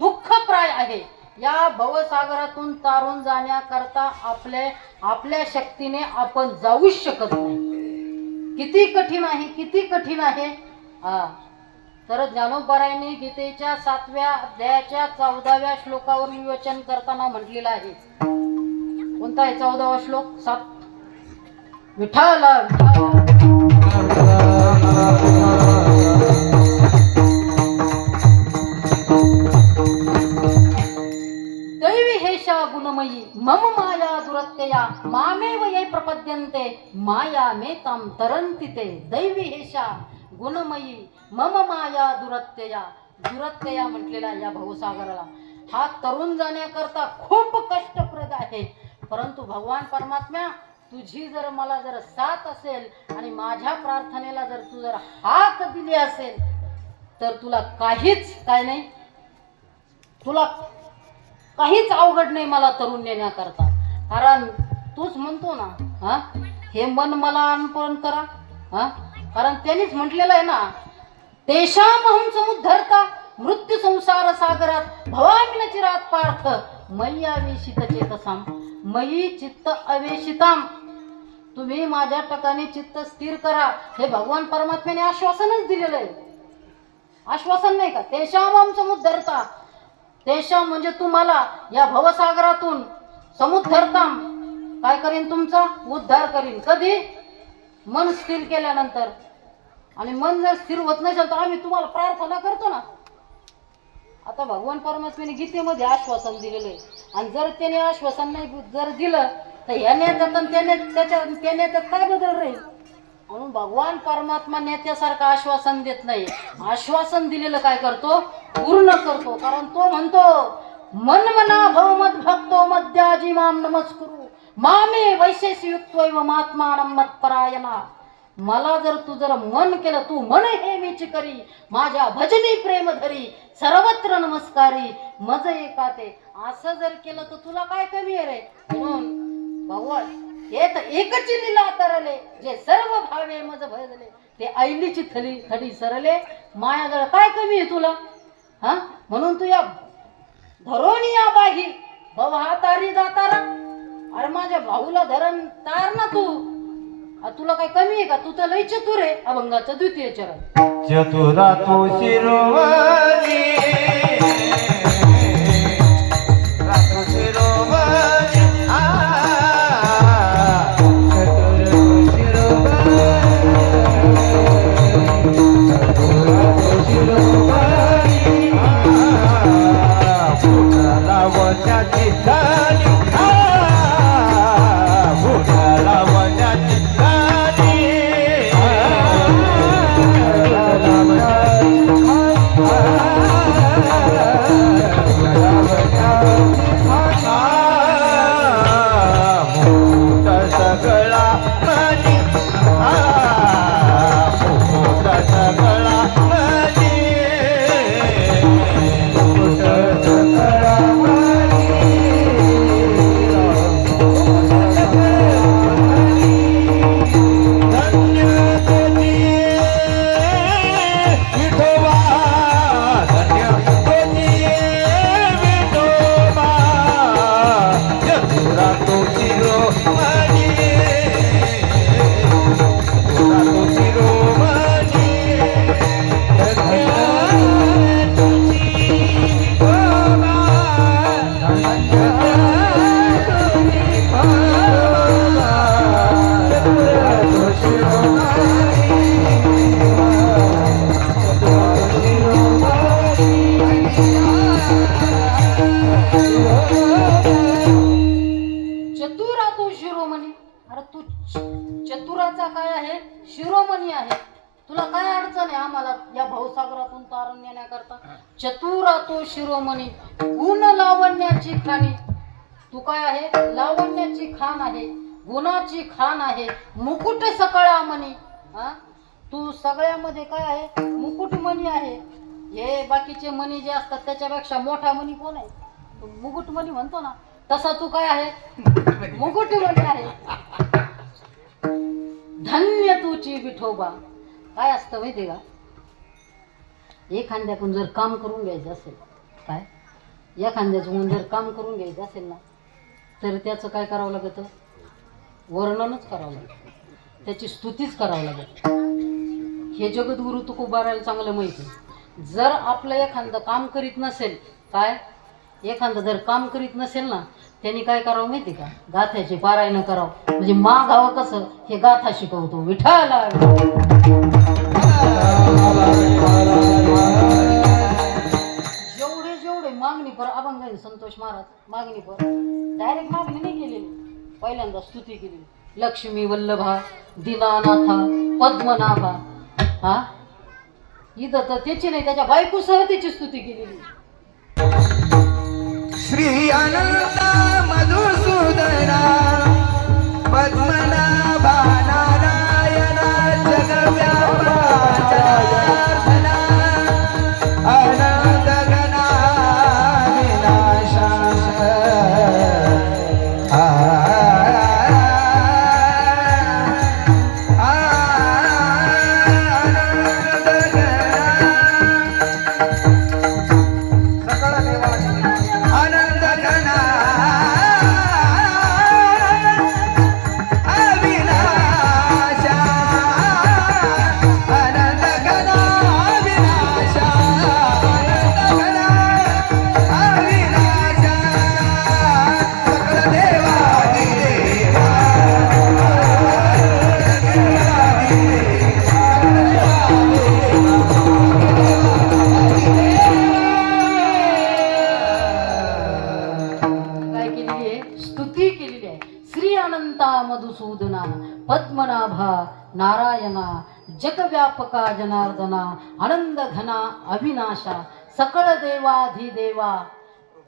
दुःखप्राय आहे. या भवसागरातून तारून जाण्याकरता आपल्या शक्तीने आपण जाऊच शकत नाही. किती कठीण आहे, किती कठीण आहे. तर ज्ञानोबरायांनी गीतेच्या 7व्या अध्यायाच्या 14व्या श्लोकावर विवेचन करताना म्हटलेलं आहे. कोणता आहे 14वा श्लोक? 7. विठ्ठल दैवी हेषा गुणमयी मम माया दुरत्यया मामेव ये प्रपद्यन्ते माया मेतां तरन्ति ते. दैवी हेषा गुणमयी मम माया दुरत्यया. दुरत्यया म्हटलेला या भवसागराला हा तरुण जाण्याकरता खूप कष्टप्रद आहे. परंतु भगवान परमात्म्या, तुझी जर मला जर साथ असेल आणि माझ्या प्रार्थनेला जर तू जर हाक दिली असेल तर तुला काहीच काय नाही, तुला काहीच अवघड नाही मला तरुण नेण्याकरता. कारण तूच म्हणतो ना, हे मन मला अर्पण करा. कारण त्यांनीच म्हटलेलं आहे ना, तेषामहं समुद्धरता मृत्यू संसार सागरात भवामी न चिरात पार्थ मयी आवेशित चेतसाम. मयी चित्त अवेशिताम. तुम्ही माझ्या ठिकाणी चित्त स्थिर करा. हे भगवान परमात्म्याने आश्वासनच दिलेलं आहे. आश्वासन नाही का? तेषामहं समुद्धरता. तेषाम म्हणजे तुम्हाला या भवसागरातून समुद्धरताम काय करीन? तुमचा उद्धार करीन. कधी? मन स्थिर केल्यानंतर. आणि मन जर स्थिर होत नसेल तर आम्ही तुम्हाला प्रार्थना करतो ना. आता भगवान परमात्म्याने गीतेमध्ये आश्वासन दिलेलं आहे. आणि जर त्याने आश्वासन नाही जर दिलं तर ह्या नेत्यात त्या नेत्यात काय बदल राहील? म्हणून भगवान परमात्मा नेत्यासारखं आश्वासन देत नाही. आश्वासन दिलेलं काय करतो? पूर्ण करतो. कारण तो म्हणतो, मन मना भव मद भक्तो मद्याजी माम नमस्कुरु मामे वैशेषी युक्तैव महात्मानं मत्परायणा. मला जर तू जर मन केलं, तू मन हे मीच करी माझ्या भजनी प्रेम धरी सर्वत्र नमस्कारी मज एका ते. असं जर केलं तर तुला काय कमी आहे रे? म्हणून भगवान हे तर एकच लीला तरले जे सर्व भावे मज भजले ते ऐलीची थडी सरले. माया जर काय कमी आहे तुला? म्हणून तू या धरोनी या बाही भव तारी दातारा. अरे माझ्या भाऊला धरण तार ना तू. तुला काय कमी आहे का? तू तर लय चतुर आहे. अभंगाचं 2य चरण. चतुरा तो शिरोमणी रातो शिरोमणी चतुराचा काय आहे? शिरोमणी आहे. तुला काय अडचण आहे आम्हाला या भवसागरातून तारण नेण्याकरता? चतुरा तो शिरोमणी गुण लावण्याची खाणी. तू काय आहे? लावण्याची खान आहे, गुणाची खान आहे, मुकुट सकळा मणी. तू सगळ्यामध्ये काय आहे? मुकुटमणी आहे. हे बाकीचे मणी जे असतात त्याच्यापेक्षा मोठा मणी कोण आहे? मुकुटमणी म्हणतो ना, तसा तू काय आहे? मुकुटमणी आहे. धन्य तुची विठोबा. काय असतं माहिती का, एखाद्याकडून जर काम करून घ्यायचं असेल, काय एखाद्याचं जर काम करून घ्यायचं असेल ना, तर त्याचं काय करावं लागतं, वर्णनच करावं लागतं, त्याची स्तुतीच करावं लागत. हे जगद्गुरु तुकोबारायला चांगलं माहिती. जर आपलं एखादं काम करीत नसेल, काय एखादं जर काम करीत नसेल ना, त्यांनी काय करावं माहिती का, गाथ्याचे पारायण करावं. म्हणजे मागावं कसं हे गाथा शिकवतो विठाला. जेवढे जेवढे मागणी पर अभंग आहे संतोष महाराज, मागणी पर डायरेक्ट मागणी नाही केलेली, पहिल्यांदा स्तुती केली. लक्ष्मी वल्लभा दीनानाथा पद्मनाभा. हा इथं तर त्याची नाही, त्याच्या बायकोसह त्याची स्तुती केलेली. श्री अनंत मधुसूदना पद्मनाभा नारायणा जगव्यापा जनार्दना अनंत गणा विनाशा मधुसूदना पद्मनाभा नारायणा जगव्यापका जनार्दना आनंद घना अविनाशा सकळ देवाधिदेवा.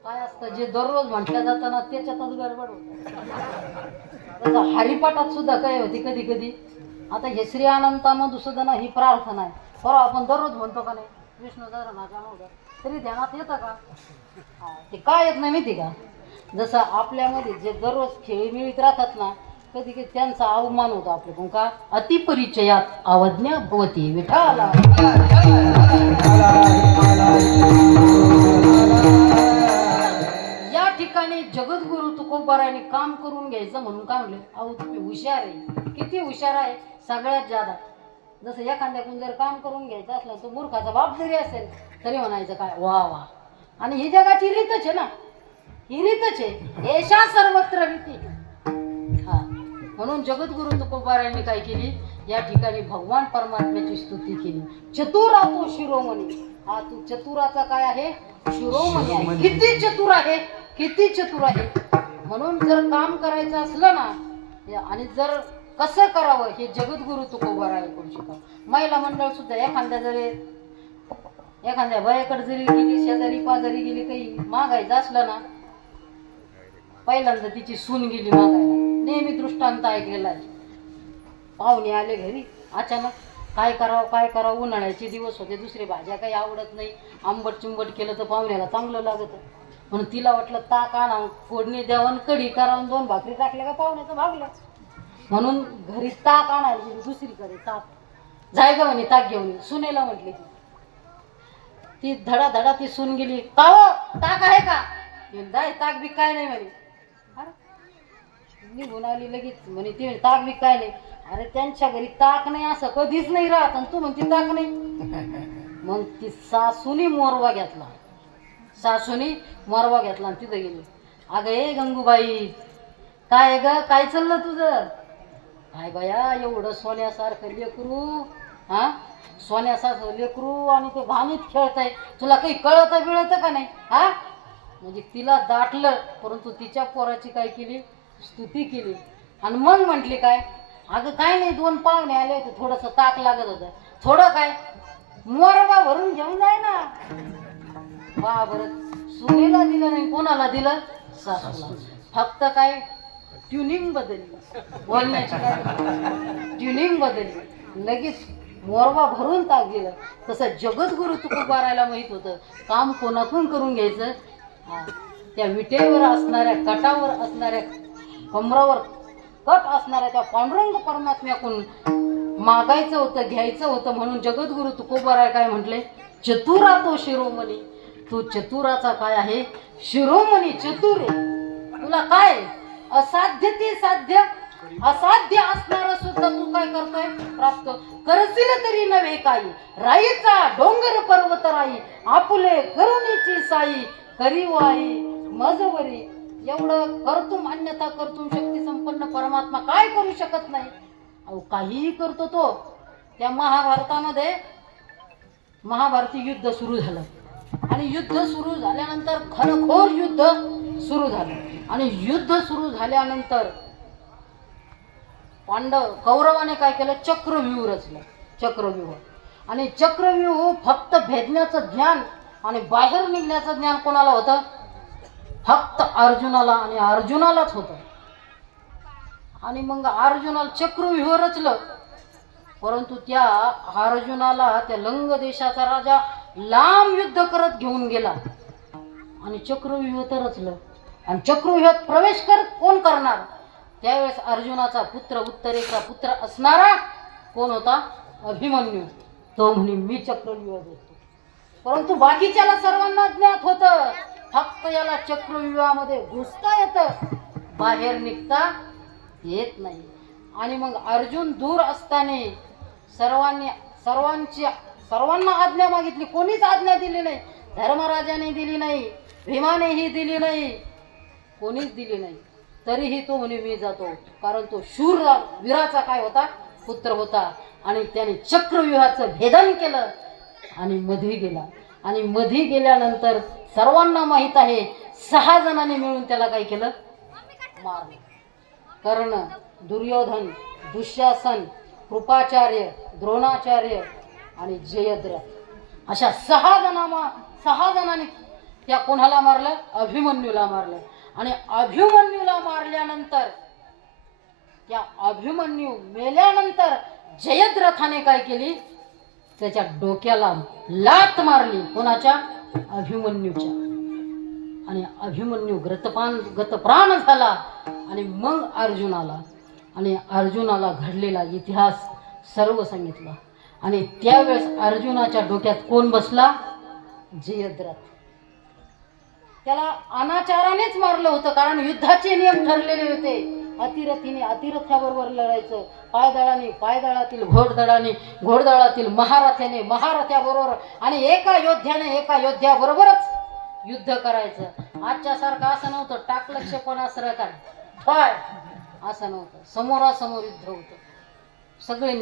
काय असतं जे दररोज म्हटलं जातं ना, त्याच्यातच गडबड होतं. हरिपाठात सुद्धा काय होती कधी कधी. आता हे श्री अनंता मधुसूदना ही प्रार्थना आहे, बरं आपण दररोज म्हणतो का नाही, विष्णू धरणाच्या मोदर, तरी ध्यानात येतं का? ते काय येत नाही माहिती का, जसं आपल्यामध्ये जे दररोज खेळीमिळीत राहतात ना, कधी कधी त्यांचा अवमान होतो आपल्याकडून. का अतिपरिचयात अवज्ञा भवती विठाला. या ठिकाणी जगद्गुरु तुकोबारायांनी काम करून घ्यायचं म्हणून काय म्हणले, अहो तुम्ही हुशार आहे. किती हुशार आहे, सगळ्यात ज्यादा. जसं एखाद्याकडून जर काम करून घ्यायचं असलं, तो मूर्खाचा बाप जरी असेल तरी म्हणायचं काय वा वा. आणि ही जगाची रीतच आहे ना, ही रीतच आहे, एशा सर्वत्र रीती. हा म्हणून जगद्गुरु तुकोबारायांनी काय केली, या ठिकाणी भगवान परमात्म्याची स्तुती केली. चतुरा तो शिरोमणी. हा तू चतुराचा काय आहे, शिरोमणी आहे. किती चतुर आहे, किती चतुर आहे. म्हणून जर काम करायचं असलं ना, आणि जर कसं करावं हे जगद्गुरु तुकोबारायांकडून शिकावं. महिला मंडळ सुद्धा एखाद्या बायाकडे जरी गेली, शेजारी पाजारी गेली, काही मागायचं असलं ना, पहिल्यांदा तिची सून गेली मागायला. नेहमी दृष्टांत ऐकलेला आहे. पाहुणे आले घरी, अचानक काय करावं, उन्हाळ्याचे दिवस होते, दुसरी भाज्या काही आवडत नाही, आंबट चिंबट केलं तर पाहुण्याला चांगलं लागत. म्हणून तिला वाटलं ताक आणावं, फोडणी द्यावं, कढी करावं, 2 भाकरी टाकल्या का पाहुण्याचं भागलं. म्हणून घरी ताक आणायला गेली, दुसरीकडे ताक जाय ग म्हणे, ताक घेऊन. सुनेला म्हटली ती धडा ती सून गेली, का हो ताक आहे का, जाय ताक बी काय नाही म्हणे. निघून आली लगेच, म्हणे ती ताक बी काय नाही. अरे त्यांच्या घरी ताक नाही असं कधीच नाही राहत, आणि तू म्हणते ताक नाही. मग ती सासूनी मोरवा घेतला, आणि तिथं गेली. अगं ए गंगूबाई, काय ग, काय चाललं तुझं? काय बाया, एवढं सोन्यासारखं लेकरू, हा सोन्यासारखं लेकरू, आणि ते घाणीत खेळतंय, तुला काही कळतं बिळतं का नाही? हा म्हणजे तिला दाटलं, परंतु तिच्या पोराची काय केली, स्तुती केली. आणि मग म्हटली काय, अगं काय नाही, 2 पाहुणे आले होते, थोडंसं ताक लागत होतं, थोडं काय मोरबा भरून घेऊन जाय ना. वा बरं, सुनेला दिलं नाही, कोणाला दिलं, सासूला. फक्त काय ट्युनिंग बदलली, बोलण्याची ट्युनिंग बदलली, लगेच मोरबा भरून ताक दिलं. तसं जगद्गुरु तुकोबारायला माहित होतं काम कोणाकडून करून घ्यायचं. त्या विटेवर असणाऱ्या, कटावर असणाऱ्या, कमरावर सकट असणाऱ्या त्या पांडुरंग परमात्म्याकडून मागायचं होतं, घ्यायचं होतं. म्हणून जगद्गुरु तुकोबाराय काय म्हटले, चतुरा तो शिरोमणी. तू चतुराचा काय आहे, शिरोमणी, चतुर आहे. तुला काय असाध्य ते साध्य, असाध्य असणार सुद्धा तू काय करतोय, प्राप्त करशील तरी नव्हे काही. राईचा डोंगर पर्वत राई, आपुले करुणीची साई, करीवाई मजवरी. एवढं करतुम अन्यथा करतुम शक्ती संपन्न परमात्मा काय करू शकत नाही. अहो काहीही करतो तो. त्या महाभारतामध्ये महाभारती युद्ध सुरू झालं आणि युद्ध सुरू झाल्यानंतर खरखोर युद्ध सुरू झालं. आणि युद्ध सुरू झाल्यानंतर कौरवाने काय केलं, चक्रव्यूह रचलं. चक्रव्यूह. आणि चक्रव्यूह फक्त भेदण्याचं ज्ञान आणि बाहेर निघण्याचं ज्ञान कोणाला होतं, फक्त अर्जुनाला आणि अर्जुनालाच होतं. आणि मग अर्जुनाला चक्रव्यूह रचलं. परंतु त्या अर्जुनाला त्या लंग देशाचा राजा लांब युद्ध करत घेऊन गेला आणि चक्रव्यूह तर रचलं. आणि चक्रव्यूहात प्रवेश कोण करणार. त्यावेळेस अर्जुनाचा पुत्र, उत्तरेचा पुत्र असणारा कोण होता, अभिमन्यू. तो म्हणे मी चक्रव्यूह देतो. परंतु बाकीच्याला सर्वांना ज्ञात होतं, फक्त याला चक्रव्यूहामध्ये घुसता येतं, बाहेर निघता येत नाही. आणि मग अर्जुन दूर असताना सर्वांना आज्ञा मागितली, कोणीच आज्ञा दिली नाही. धर्मराजाने दिली नाही, भीमानेही दिली नाही, कोणीच दिली नाही. तरीही तो म्हणे मी जातो. कारण तो शूर वीराचा काय होता, पुत्र होता. आणि त्याने चक्रव्यूहाचं भेदन केलं आणि मध्ये गेला. आणि मध्ये गेल्यानंतर सर्वांना माहित आहे 6 जणांनी मिळून त्याला काय केलं, मारलं. कर्ण, दुर्योधन, दुःशासन, कृपाचार्य, द्रोणाचार्य आणि जयद्रथ अशा 6 जणांनी त्या कोणाला मारलं, अभिमन्यूला मारलं. आणि अभिमन्यूला मारल्यानंतर त्या अभिमन्यू मेल्यानंतर जयद्रथाने काय केली, त्याच्या डोक्याला लात मारली. कोणाच्या, अभिमन्यूच्या. आणि अभिमन्यू गतप्राण झाला. आणि मग अर्जुनाला घडलेला इतिहास सर्व सांगितला. आणि त्यावेळेस अर्जुनाच्या डोक्यात कोण बसला, जयद्रथ. त्याला अनाचारानेच मारलं होतं. कारण युद्धाचे नियम ठरलेले होते. अतिरथीने अतिरथ्याबरोबर लढायचं, पायदळातील घोडदळातील महारथ्याने महारथ्याबरोबर, आणि एका योद्ध्याबरोबरच युद्ध करायचं. आजच्या सारखं असं नव्हतं, टाकलक्ष पण असं काय असं नव्हतं. समोरासमोर युद्ध होतं. सगळे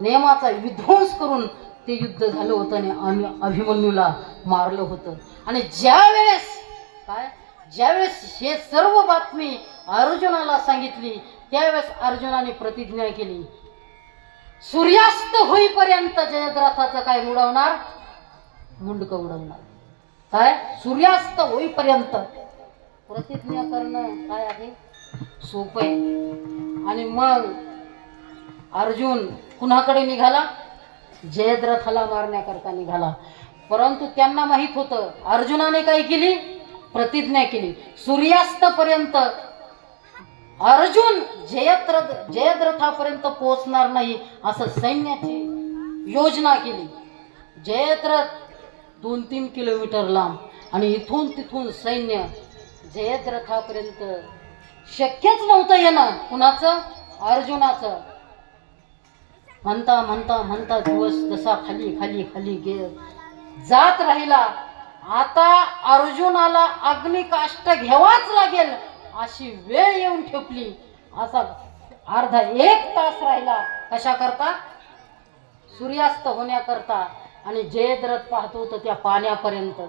नियमाचा विध्वंस करून ते युद्ध झालं होतं आणि अभिमन्यूला मारलं होतं. आणि ज्यावेळेस हे सर्व बातमी अर्जुनाला सांगितली, त्यावेळेस अर्जुनाने प्रतिज्ञा केली, सूर्यास्त होईपर्यंत जयद्रथाचं काय उडवणार, मुंडकं उडवणार. काय, सूर्यास्त होईपर्यंत. प्रतिज्ञा करणं काय आहे, सोपं आहे. आणि मग अर्जुन कुणाकडे निघाला, जयद्रथाला मारण्याकरता निघाला. परंतु त्यांना माहित होतं, अर्जुनाने काय केली, प्रतिज्ञा केली, सूर्यास्तपर्यंत अर्जुन जयद्रथापर्यंत पोहोचणार नाही, असं सैन्याची योजना केली. जयद्रथ 2-3 किलोमीटर लांब आणि इथून तिथून सैन्य जयद्रथापर्यंत शक्यच नव्हतं येणं. कुणाचं, अर्जुनाचं. म्हणता दिवस जसा खाली जात राहिला. आता अर्जुनाला अग्निकाष्ट घ्यावाच लागेल अशी वेळ येऊन ठेपली. असा अर्धा 1 तास राहिला कशा करता, सूर्यास्त होण्याकरता. आणि जयद्रथ पाहतो तर त्या पाण्यापर्यंत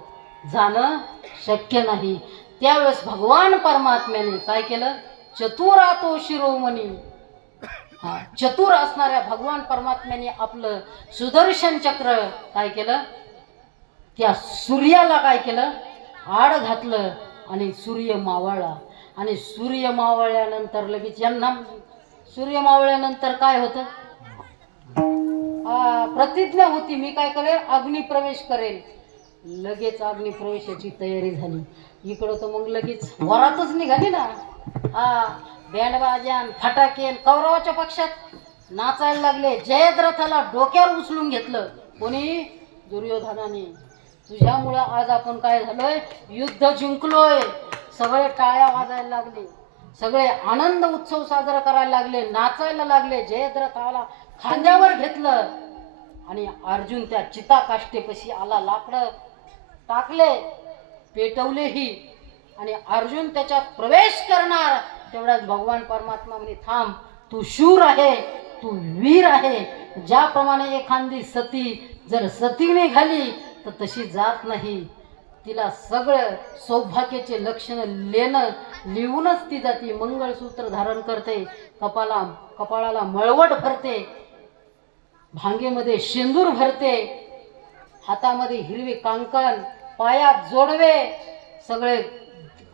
जाणं शक्य नाही. त्यावेळेस भगवान परमात्म्याने काय केलं, चतुरा तो शिरोमणी. चतुर असणाऱ्या भगवान परमात्म्याने आपलं सुदर्शन चक्र काय केलं, त्या सूर्याला काय केलं, आड घातलं. आणि सूर्य मावळला. आणि सूर्य मावळल्यानंतर लगेच सूर्य मावळल्यानंतर काय होतं, प्रतिज्ञा होती, मी काय करेल, अग्निप्रवेश करेल. लगेच अग्निप्रवेशाची तयारी झाली. इकडं तर मग लगेच वरातच निघाली ना. बँडबाज्यान फटाकेन कौरवाच्या पक्षात नाचायला लागले. जयद्रथाला डोक्यावर उचलून घेतलं. कोणी? दुर्योधनाने. तुझ्यामुळं आज आपण काय झालोय? युद्ध जिंकलोय. सगळे टाळ्या वाजायला लागले, सगळे आनंद उत्सव साजरा करायला लागले, नाचायला लागले. जयद्रथाला खांद्यावर घेतलं आणि अर्जुन त्या चिताकाष्ठेपाशी आला. लाकडं टाकले, पेटवलेही आणि अर्जुन त्याच्यात प्रवेश करणार. तेवढ्याच भगवान परमात्मा म्हणे, थांब, तू शूर आहे, तू वीर आहे. ज्याप्रमाणे एखादी सती जर सतीने घाली तर तशी जात नाही. तिला सगळं सौभाग्याचे लक्षण लिहूनच ती जाते. मंगळसूत्र धारण करते, कपाळाला मळवट भरते, भांगेमध्ये शेंदूर भरते, हातामध्ये हिरवे कांकण, पायात जोडवे सगळे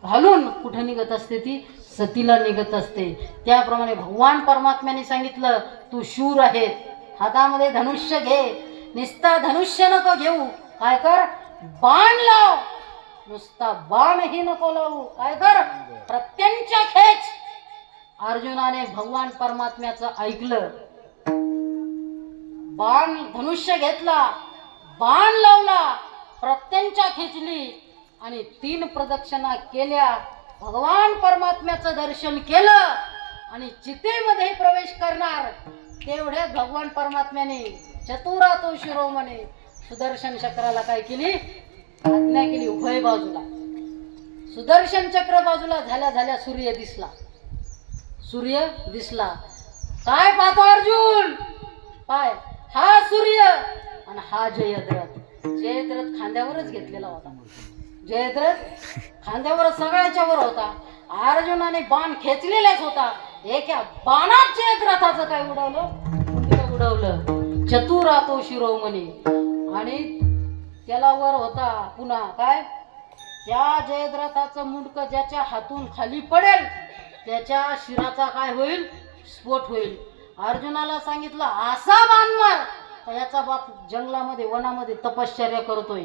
घालून कुठं निघत असते? ती सतीला निघत असते. त्याप्रमाणे भगवान परमात्म्याने सांगितलं, तू शूर आहे, हातामध्ये धनुष्य घे. नुसता धनुष्य नको घेऊ, काय कर? बाण लाव. नुसता बाणही नको लावू, काय कर? प्रत्यंचा खेच. अर्जुनाने भगवान परमात्म्याचं ऐकलं, बाण धनुष्य घेतला, बाण लावला, प्रत्यंचा खेचली आणि 3 प्रदक्षिणा केल्या. भगवान परमात्म्याचं दर्शन केलं आणि चितेमध्ये प्रवेश करणार. तेवढ्यात भगवान परमात्म्याने चतुरा तो शिरोमणी सुदर्शन चक्राला काय केली? आज्ञा केली, उभय बाजूला. सुदर्शन चक्र बाजूला झाल्या झाल्या सूर्य दिसला. सूर्य दिसला. काय पाहतो अर्जुन? पाय, हा सूर्य आणि हा जयद्रथ. जयद्रथ खांद्यावरच घेतलेला होता. जयद्रथ खांद्यावर सगळ्याच्या वर होता. अर्जुनाने बाण खेचलेलाच होता. एका बाणात जयद्रथाचं काय उडवलं? उडवलं. चतुरा तो शिरोमणी. आणि त्याला वर होता पुन्हा काय? त्या जयद्रथाचं मुंडकं ज्याच्या हातून खाली पडेल त्याच्या शिराचा काय होईल? स्फोट होईल. अर्जुनाला सांगितलं, असा बाण मार. याचा बाप जंगलामध्ये वनामध्ये तपश्चर्या करतोय,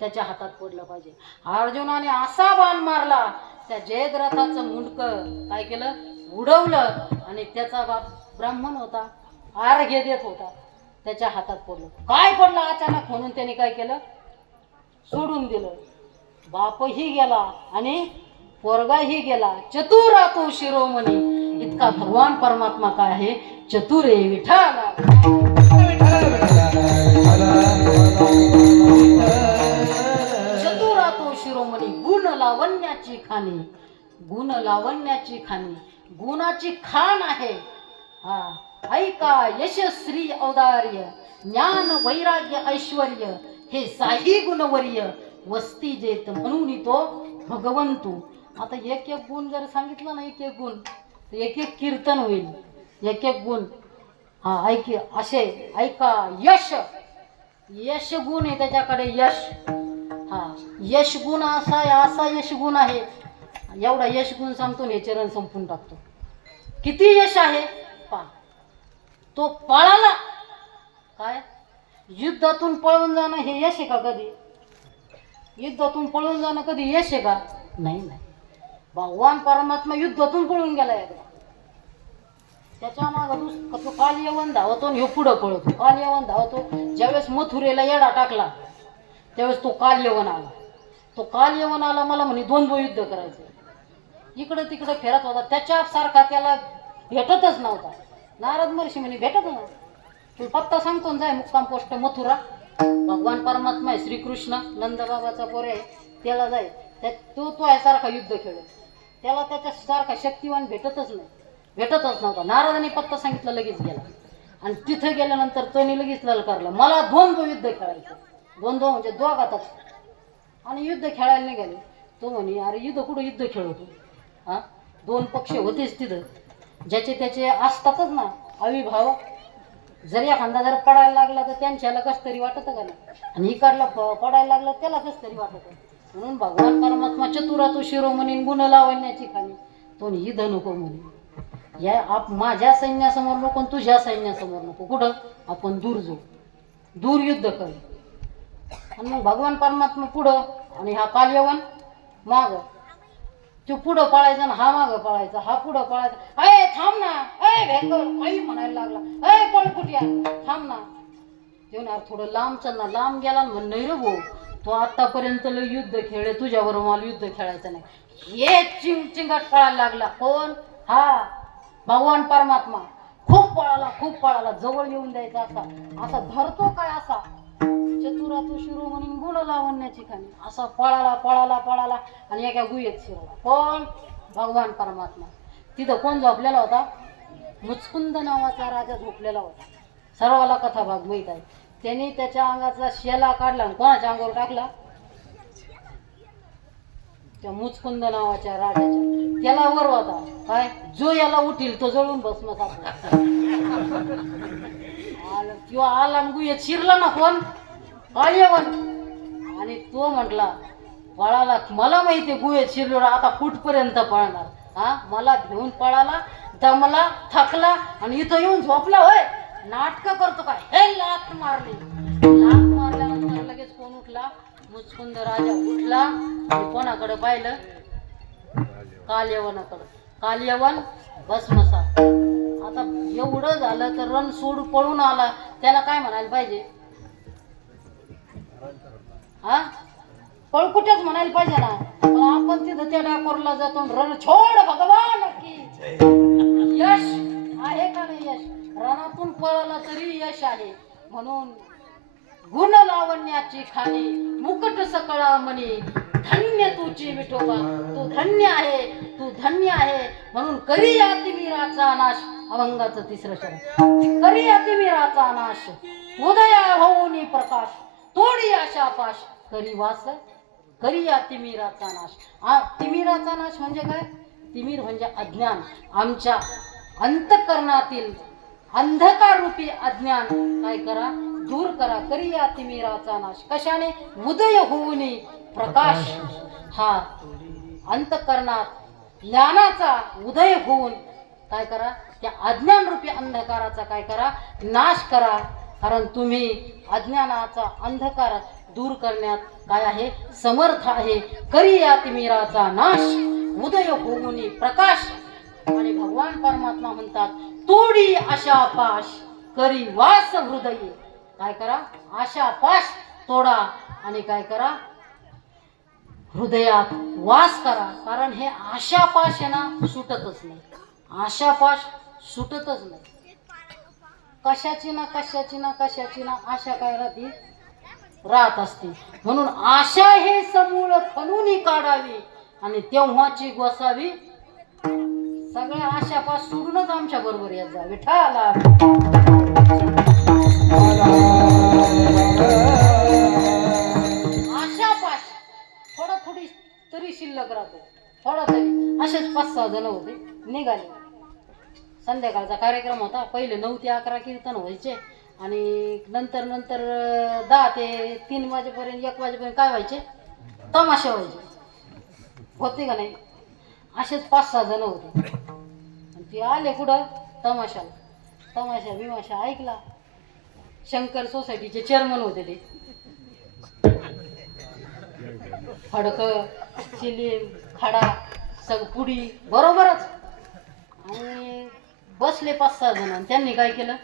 त्याच्या हातात पडलं पाहिजे. अर्जुनाने असा बाण मारला, त्या जयद्रथाचं मुंडकं काय केलं? उडवलं आणि त्याचा बाप ब्राह्मण होता, अर्घ्य देत होता, त्याच्या हातात पडलं. काय पडलं अचानक म्हणून त्याने काय केलं? सोडून दिलं. बापही गेला आणि पोरगाही गेला. चतुरा तो शिरोमणी. इतका भगवान परमात्मा काय आहे? चतुरे विठाला. चतुरा तो शिरोमणी. गुण लावण्याची खाणी, गुण लावण्याची खाणी, गुणाची खाण आहे. हा, ऐका यशस्वी औदार्य, ज्ञान वैराग्य ऐश्वर्य, हे साही गुणवर्य वस्ती जेत म्हणून तो भगवंतू. आता एक एक गुण जर सांगितलं ना, एक एक गुण, तर एक एक कीर्तन होईल. एक एक गुण. हा, ऐक असे ऐका. यश, यश गुण आहे त्याच्याकडे. यश, हा, यश गुण असा आहे, असा यश गुण आहे. एवढा यश गुण सांगतो आणि हे चरण संपून टाकतो. किती यश आहे पा. तो पळाला. काय? युद्धातून पळून जाणं हे यश आहे का? कधी युद्धातून पळून जाणं कधी यश आहे का? नाही नाही. भगवान परमात्मा युद्धातून पळून गेला एकदा. त्याच्या मागे तो काल यवन धावतो आणि ह्यो पुढं पळतो. काल यवन धावतो. ज्यावेळेस मथुरेला येडा टाकला त्यावेळेस तो काल यवन आला. तो काल यवन आला, मला म्हणे द्वंद्व युद्ध करायचं. इकडं तिकडं फिरत होता. त्याच्यासारखा त्याला भेटतच नव्हता. नारद महर्षी म्हणे भेटत ना, तू पत्ता सांगतो ना, जाय मुक्काम पोस्ट मथुरा. भगवान परमात्मा आहे, श्रीकृष्ण नंदबाबाचा पोरे आहे, त्याला जाय. तो आहे सारखा युद्ध खेळत. त्याला त्याच्यासारखा शक्तिवान भेटतच नव्हता. नारदाने पत्ता सांगितलं, लगेच गेला. आणि तिथे गेल्यानंतर त्याने लगेच ललकारला, मला द्वंद्व युद्ध खेळायचं. द्वंद्व म्हणजे दोघातच. आणि युद्ध खेळायला निघाले. तो म्हणे, अरे युद्ध कुठं युद्ध खेळतो? हा, 2 पक्ष होतेच तिथं, ज्याचे त्याचे असतातच ना अविभाव. जर एखादा जर पडायला लागला तर त्यांच्याला कस तरी वाटत का नाही, आणि इकडला पडायला लागला त्याला कस तरी वाटत. म्हणून भगवान परमात्मा चतुरा तो शिरोमणी, गुण लावण्याची खाणी. तो युद्ध नको म्हणे. या माझ्या सैन्यासमोर नको, तुझ्या सैन्यासमोर नको. कुठं? आपण दूर जाऊ, दूर युद्ध करू. आणि मग भगवान परमात्मा पुढं आणि हा कालयवन माग. तो पुढं पळायचा ना हा मागं पळायचा, हा पुढं पळायचा. अय थांब ना, अय भेकर आई म्हणायला लागला, अय पळकुट्या थांब ना. जेवणार थोडं लांब चल ना. लांब गेला ना म्हण, नाही रे भाऊ तो आतापर्यंत लय युद्ध खेळले, तुझ्याबरोबर मला युद्ध खेळायचं नाही. हे चिंगाट पळायला लागला. कोण? हा भगवान परमात्मा. खूप पळाला, खूप पळाला. जवळ येऊन द्यायचा असा, असा धरतो काय असा, चतुरा तू शिरो म्हणून गुण लावण्याची खाणी. असा पळाला पळाला पळाला आणि एका गुहेत शिरला. कोण? भगवान परमात्मा. तिथं कोण झोपलेला होता? मुचकुंद नावाचा राजा झोपलेला होता. सर्वाला कथा भाग माहीत आहे. त्यांनी त्याच्या अंगाचा शेला काढला आणि कोणाच्या अंगावर टाकला? त्या मुचकुंद नावाच्या राजाच्या. त्याला वर होता काय, जो याला उठील तो जळून भस्म सापला. किंवा आला गुहेत शिरला ना कोण? कालियवन. आणि तो म्हटला पळाला, मला माहिती गुहेत शिरलो आता कुठपर्यंत पळणार. हा मला घेऊन पळाला, दमला, थकला आणि इथं येऊन झोपला. होय नाटक करतो काय? हे लाथ मारली. लाथ मारल्यानंतर लगेच कोण उठला? मुचकुंद राजा उठला आणि कोणाकडे पाहिलं? कालियवनाकडे. कालियवन भस्मसा. आता एवढं झालं तर रण सोड पळून आला, त्याला काय म्हणायला पाहिजे? हा पळकुट्याच म्हणायला पाहिजे ना. पण आपण तिथं त्या डाकोरला जातो, रण छोड भगवान की यश आहे का नाही? यश रणातून पळाला तरी यश आहे. म्हणून गुण लावण्याची खाणी मुकुट सकळा मनी, धन्य तुझी विठोबा, तू धन्य आहे, तू धन्य आहे. म्हणून करी अतिमीराचा नाश. अभंगाचं तिसरं शब्द. करी अतिमीराचा नाश, उदया होऊनी प्रकाश, तोडी आशा पाश, करी वास करी अतिमीराचा नाश. तिमिराचा नाश म्हणजे काय? तिमिर म्हणजे अज्ञान. आमच्या अंतःकरणातील अंधकार रूपी अज्ञान काय करा? दूर करा. करी या तिमिराचा नाश. कशाने? उदय होऊनी प्रकाश. हा अंतःकरणात ज्ञानाचा उदय होऊन काय करा? त्या अज्ञान रूपी अंधकाराचा काय करा? नाश करा. कारण तुम्ही अज्ञानाचा अंधकार दूर करण्यात काय आहे? समर्थ आहे. करी या तिमिराचा नाश, उदय होऊनी प्रकाश. आणि भगवान परमात्मा म्हणतात तोडी आशा पाश, करी वास हृदयी. काय करा? आशा पाश तोडा आणि काय करा? हृदयात वास करा. कारण हे आशा पाश आहे ना, सुटतच नाही. आशा पाश सुटतच नाही. कशाची ना कशाची ना कशाची ना आशा काय राहते? राहत असते. म्हणून आशा हे समूळ फणून काढावी आणि तेव्हाची गोसावी. सगळ्या आशापास सोडूनच आमच्या बरोबर येत जा. विठाला आशापाश थोडा थोडी तरी शिल्लक राहतो. थोडा तरी. असेच 5-6 जण होते, निघाले. संध्याकाळचा कार्यक्रम होता. पहिले 9 ते 11 कीर्तन व्हायचे आणि नंतर 10 ते 3 वाजेपर्यंत 1 वाजेपर्यंत काय व्हायचे? तमाशे व्हायचे. होते का नाही? असेच 5-6 जण होते. ते आले कुठं? तमाशाला. तमाशा बिमाशा ऐकला. शंकर सोसायटीचे चेअरमन होते ते. फडक, चिलीम, खडा, पुडी बरोबरच. आणि बसले 5-6 जण. त्यांनी काय केलं?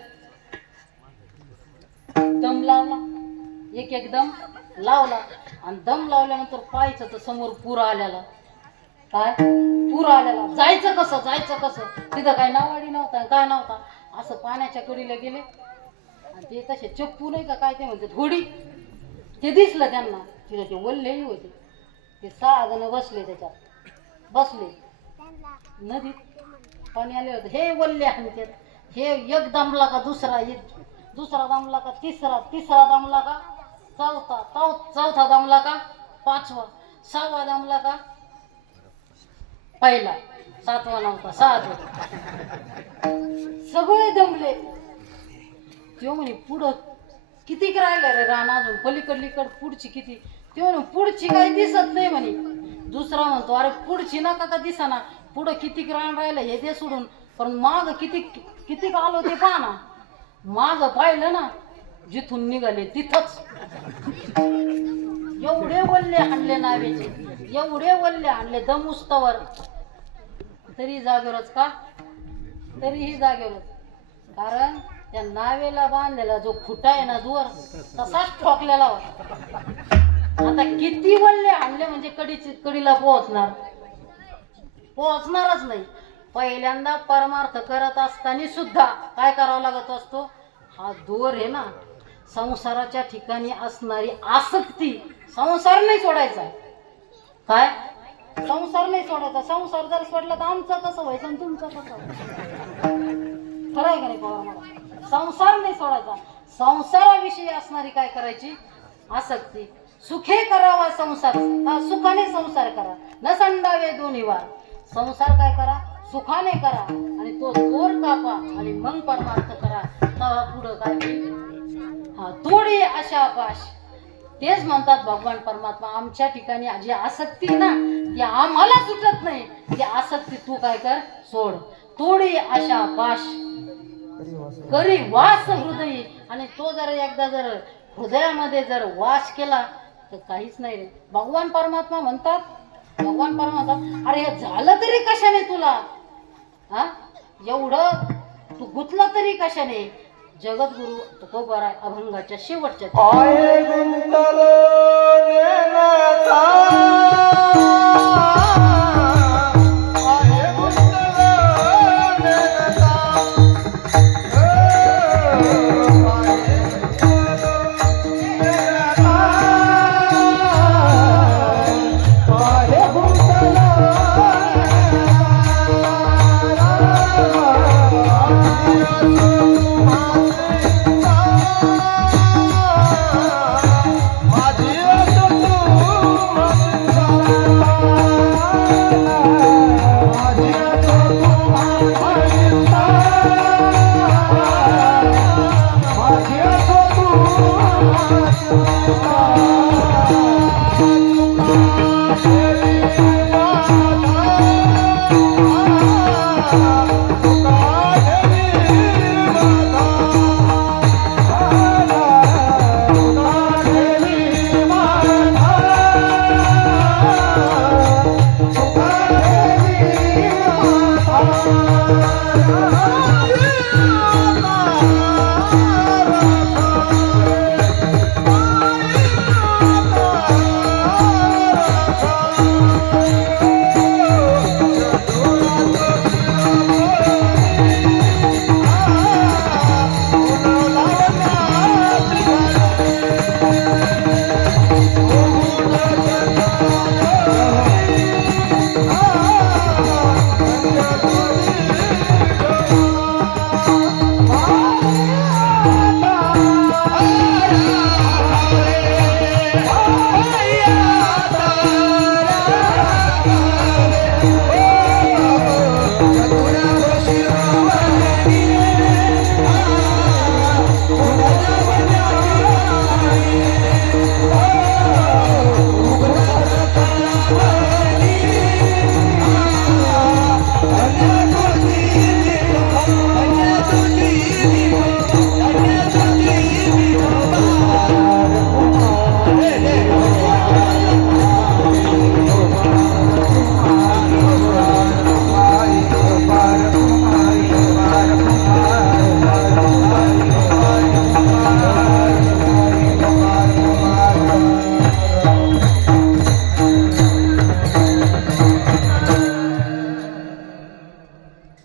दम लावला. एक दम लावला आणि दम लावल्यानंतर पाहायचं तर समोर पूर आलेला. काय? पूर आलेला. जायचं कसं? जायचं कसं? तिथं काय नावाडी नव्हता, काय नव्हता. असं पाण्याच्या कडीला गेले आणि ते तसे चप्पू नाही का काय ते म्हणते होडी, ते दिसलं त्यांना. तिथं ते वल्लेही होते. ते 6 जण बसले त्याच्यात. बसले नदीत पाणी आले होते. हे वल्ले आणतात. हे एक दमला का दुसरा, दुसरा दमला का तिसरा, तिसरा दमला का चौथा, चौथा दमला का पाचवा, 6वा दमला का पहिला, 7वा नव्हता, 6च होता. सगळे दमले. तेव्हा म्हणे पुढं किती राहिलं रे रान अजून? पलीकडलीकड पुढची किती? तेव्हा म्हणे पुढची काही दिसत नाही म्हणे. दुसरा म्हणतो अरे पुढची नका का दिसाना, पुढं किती रान राहिलं हे दे सोडून, पण माग किती आलो ते पहा ना. माग पाहिलं ना, जिथून निघाले तिथंच एवढे वल्ले आणले नावेचे, एवढे वल्ले आणले दम उस्तवर, तरी जागेवरच का? तरीही जागेवरच. कारण त्या नावेला बांधलेला जो खुटा आहे ना दूर, तसाच ठोकलेला होता. आता किती वल्ले आणले म्हणजे कडीला पोहोचणारच नाही. पहिल्यांदा परमार्थ करत असताना सुद्धा काय करावा लागत असतो? हा दोर आहे ना, संसाराच्या ठिकाणी असणारी आसक्ती, संसार नाही सोडायचा. काय? संसार नाही सोडायचा. संसार जर सोडला तर आमचं कसं व्हायचं आणि तुमचं कसं व्हायचं? खरं आहे का नाही पवार मला? संसार नाही सोडायचा. संसाराविषयी असणारी काय करायची? आसक्ती. सुखे करावा संसार, सुखाने संसार करा, न संडावे दोन्ही वार. संसार काय करा? सुखाने करा आणि तो दोर कापा आणि मग परमार्थ करा. तेव्हा पुढं काय होईल? हा, तोडी अशा पाश. तेच म्हणतात भगवान परमात्मा, आमच्या ठिकाणी जी आसक्ती ना, ती आम्हाला सुटत नाही. ती आसक्ती तू काय कर? सोड. तोडी अशा पाश करी वास हृदयी. आणि तो जर एकदा जर हृदयामध्ये जर वास केला तर काहीच नाही रे. भगवान परमात्मा म्हणतात, अरे हे झालं तरी कशाने तुला? हा, एवढं तू गुंतला तरी कशाने? जगद्गुरु तुकोबाराय अभंगाच्या शेवटच्या आहे गुंतलो नेनता, आहे गुंतलो नेनता, आहे गुंतलो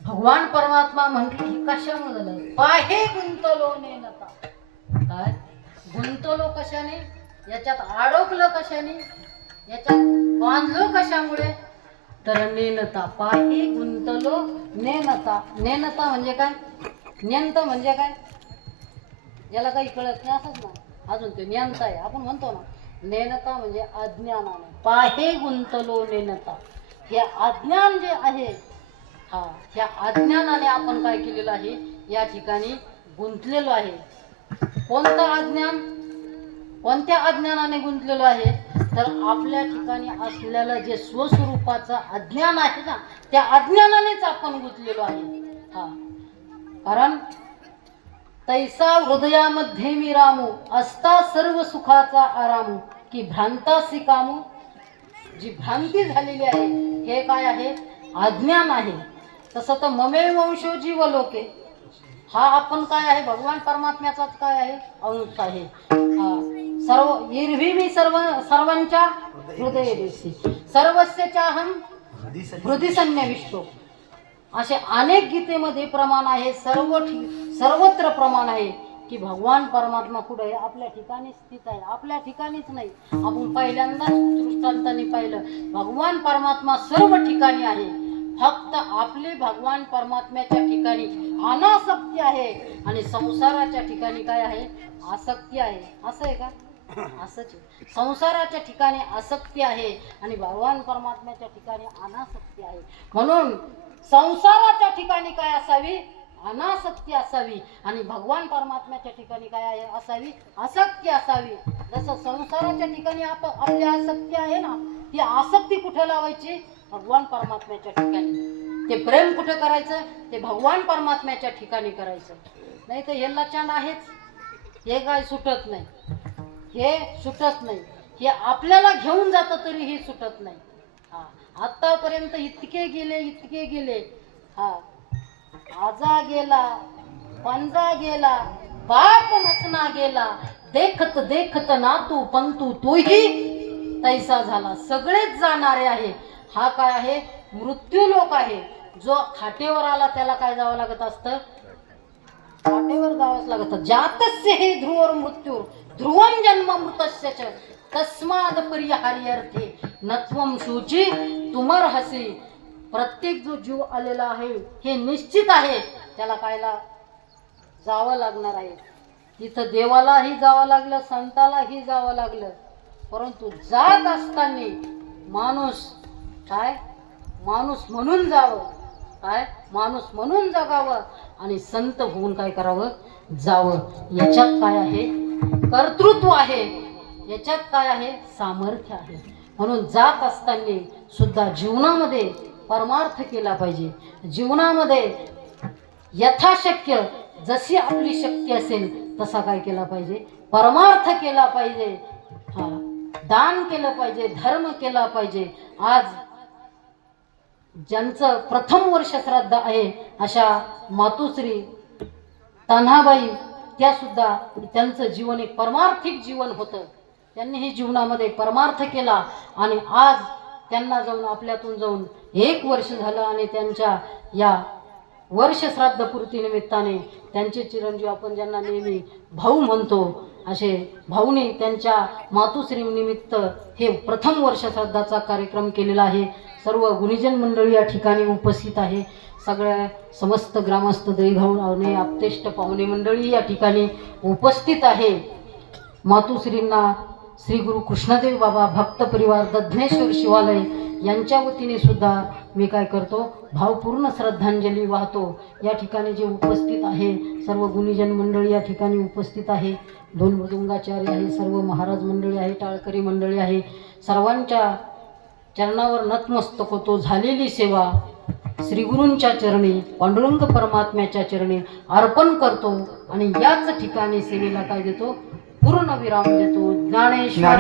भगवान परमात्मा म्हटले ही कशामुळे झालं? पाहे गुंतलो नेनता. काय गुंतलो कशाने? याच्यात अडकलो कशाने? याच्यात बांधलो कशामुळे? तर नेनता. पाहे गुंतलो नेनता. नेनता म्हणजे काय? नेंत म्हणजे काय? याला काही कळत नाही असंच ना, अजून ते नेनता आहे आपण म्हणतो ना. नेनता म्हणजे अज्ञानाने. पाहे गुंतलो नेनता. हे अज्ञान जे आहे, हा, ह्या अज्ञानाने आपण काय केलेलं आहे? या ठिकाणी गुंतलेलो आहे. कोणतं अज्ञान? कोणत्या अज्ञानाने गुंतलेलो आहे? तर आपल्या ठिकाणी असलेलं जे स्वस्वरूपाचं अज्ञान आहे ना, त्या अज्ञानानेच आपण गुंतलेलो आहे. हा, कारण तैसा हृदयामध्ये मी रामू, असता सर्व सुखाचा आरामू. की भ्रांतासी कामू, जी भ्रांती झालेली आहे हे काय आहे, अज्ञान आहे. तसं तर ममे वंशो जीव लोके, हा आपण काय आहे, भगवान परमात्म्याचाच काय आहे, अंश आहे. सर्व एरवी मी सर्वांच्या हृदय देशी, सर्वस्य चाहम हृदय संन्यविष्टो, असे अनेक गीतेमध्ये प्रमाण आहे. सर्वत्र प्रमाण आहे की भगवान परमात्मा कुठे आहे, आपल्या ठिकाणी स्थित आहे. आपल्या ठिकाणीच नाही, आपण पहिल्यांदा दृष्टांताने पाहिलं भगवान परमात्मा सर्व ठिकाणी आहे. फक्त आपले भगवान परमात्म्याच्या ठिकाणी अनासक्ती आहे आणि संसाराच्या ठिकाणी काय आहे, आसक्ती आहे. असं आहे का? असंच आहे. संसाराच्या ठिकाणी आसक्ती आहे आणि भगवान परमात्म्याच्या ठिकाणी अनासक्ती आहे. म्हणून संसाराच्या ठिकाणी काय असावी, अनासक्ती असावी आणि भगवान परमात्म्याच्या ठिकाणी काय आहे, असावी, आसक्ती असावी. जसं संसाराच्या ठिकाणी आपली आसक्ती आहे ना, ती आसक्ती कुठे लावायची, भगवान परमात्म्याच्या ठिकाणी. ते प्रेम कुठे करायचं, ते भगवान परमात्म्याच्या ठिकाणी करायचं. नाही तर हे लचांड आहेच, हे काय सुटत नाही, हे सुटत नाही. हे आपल्याला घेऊन जातं तरीही सुटत नाही. आतापर्यंत इतके गेले. आजा गेला, पंजा गेला, बाप नसना गेला, देखत देखत नातू पंतू तोही तैसा झाला. सगळेच जाणारे आहे. हा काय आहे, मृत्यू लोक आहे. जो खाटेवर आला त्याला काय जावं लागत असतं, खाटेवर जावंच लागत. जातस्य हे ध्रुवर मृत्यू ध्रुवं जन्म मृतस्य च तस्माद परिहार्यर्थे नत्वम शुची तुमर हसी. प्रत्येक जो जीव आलेला आहे हे निश्चित आहे, त्याला कायला जावं लागणार आहे. तिथं देवालाही जावं लागलं, संतालाही जावं लागलं. परंतु जात असताना माणूस काय, माणूस म्हणून जावं, काय माणूस म्हणून जगावं आणि संत होऊन काय करावं, जावं. याच्यात काय आहे, कर्तृत्व आहे. याच्यात काय आहे, सामर्थ्य आहे. म्हणून जात असताना सुद्धा जीवनामध्ये परमार्थ केला पाहिजे. जीवनामध्ये यथाशक्य जशी आपली शक्ती असेल तसा काय केला पाहिजे, परमार्थ केला पाहिजे. दान केलं पाहिजे, धर्म केला पाहिजे. आज ज्यांचं प्रथम वर्ष श्राद्ध आहे अशा मातुश्री तान्हाबाई, त्या सुद्धा त्यांचं जीवन एक परमार्थिक जीवन होतं. त्यांनीही जीवनामध्ये परमार्थ केला आणि आज त्यांना जाऊन आपल्यातून जाऊन 1 वर्ष झालं आणि त्यांच्या या वर्ष श्राद्ध पूर्ती निमित्ताने त्यांचे चिरंजीव, आपण ज्यांना नेहमी भाऊ म्हणतो, असे भाऊने त्यांच्या मातुश्री निमित्त हे प्रथम वर्ष श्राद्धाचा कार्यक्रम केलेला आहे. सर्व गुणीजन मंडळी या ठिकाणी उपस्थित आहे. सगळ्या समस्त ग्रामस्थ दैभावने आप्तेष्ट पाहुणे मंडळी या ठिकाणी उपस्थित आहे. मातुश्रींना श्री गुरु कृष्णदेव बाबा भक्त परिवार दधनेश्वर शिवालय यांच्या वतीने सुद्धा मी काय करतो, भावपूर्ण श्रद्धांजली वाहतो. या ठिकाणी जे उपस्थित आहे सर्व गुणीजन मंडळी या ठिकाणी उपस्थित आहे. 2 मृदुंगाचार्य आहे, सर्व महाराज मंडळी आहे, टाळकरी मंडळी आहे. सर्वांच्या चरणावर नतमस्तक होतो. झालेली सेवा श्री गुरूंच्या चरणी, पांडुरंग परमात्म्याच्या चरणी अर्पण करतो आणि याच ठिकाणी सेवेला काय देतो, पूर्ण विराम देतो. ज्ञानेश्वर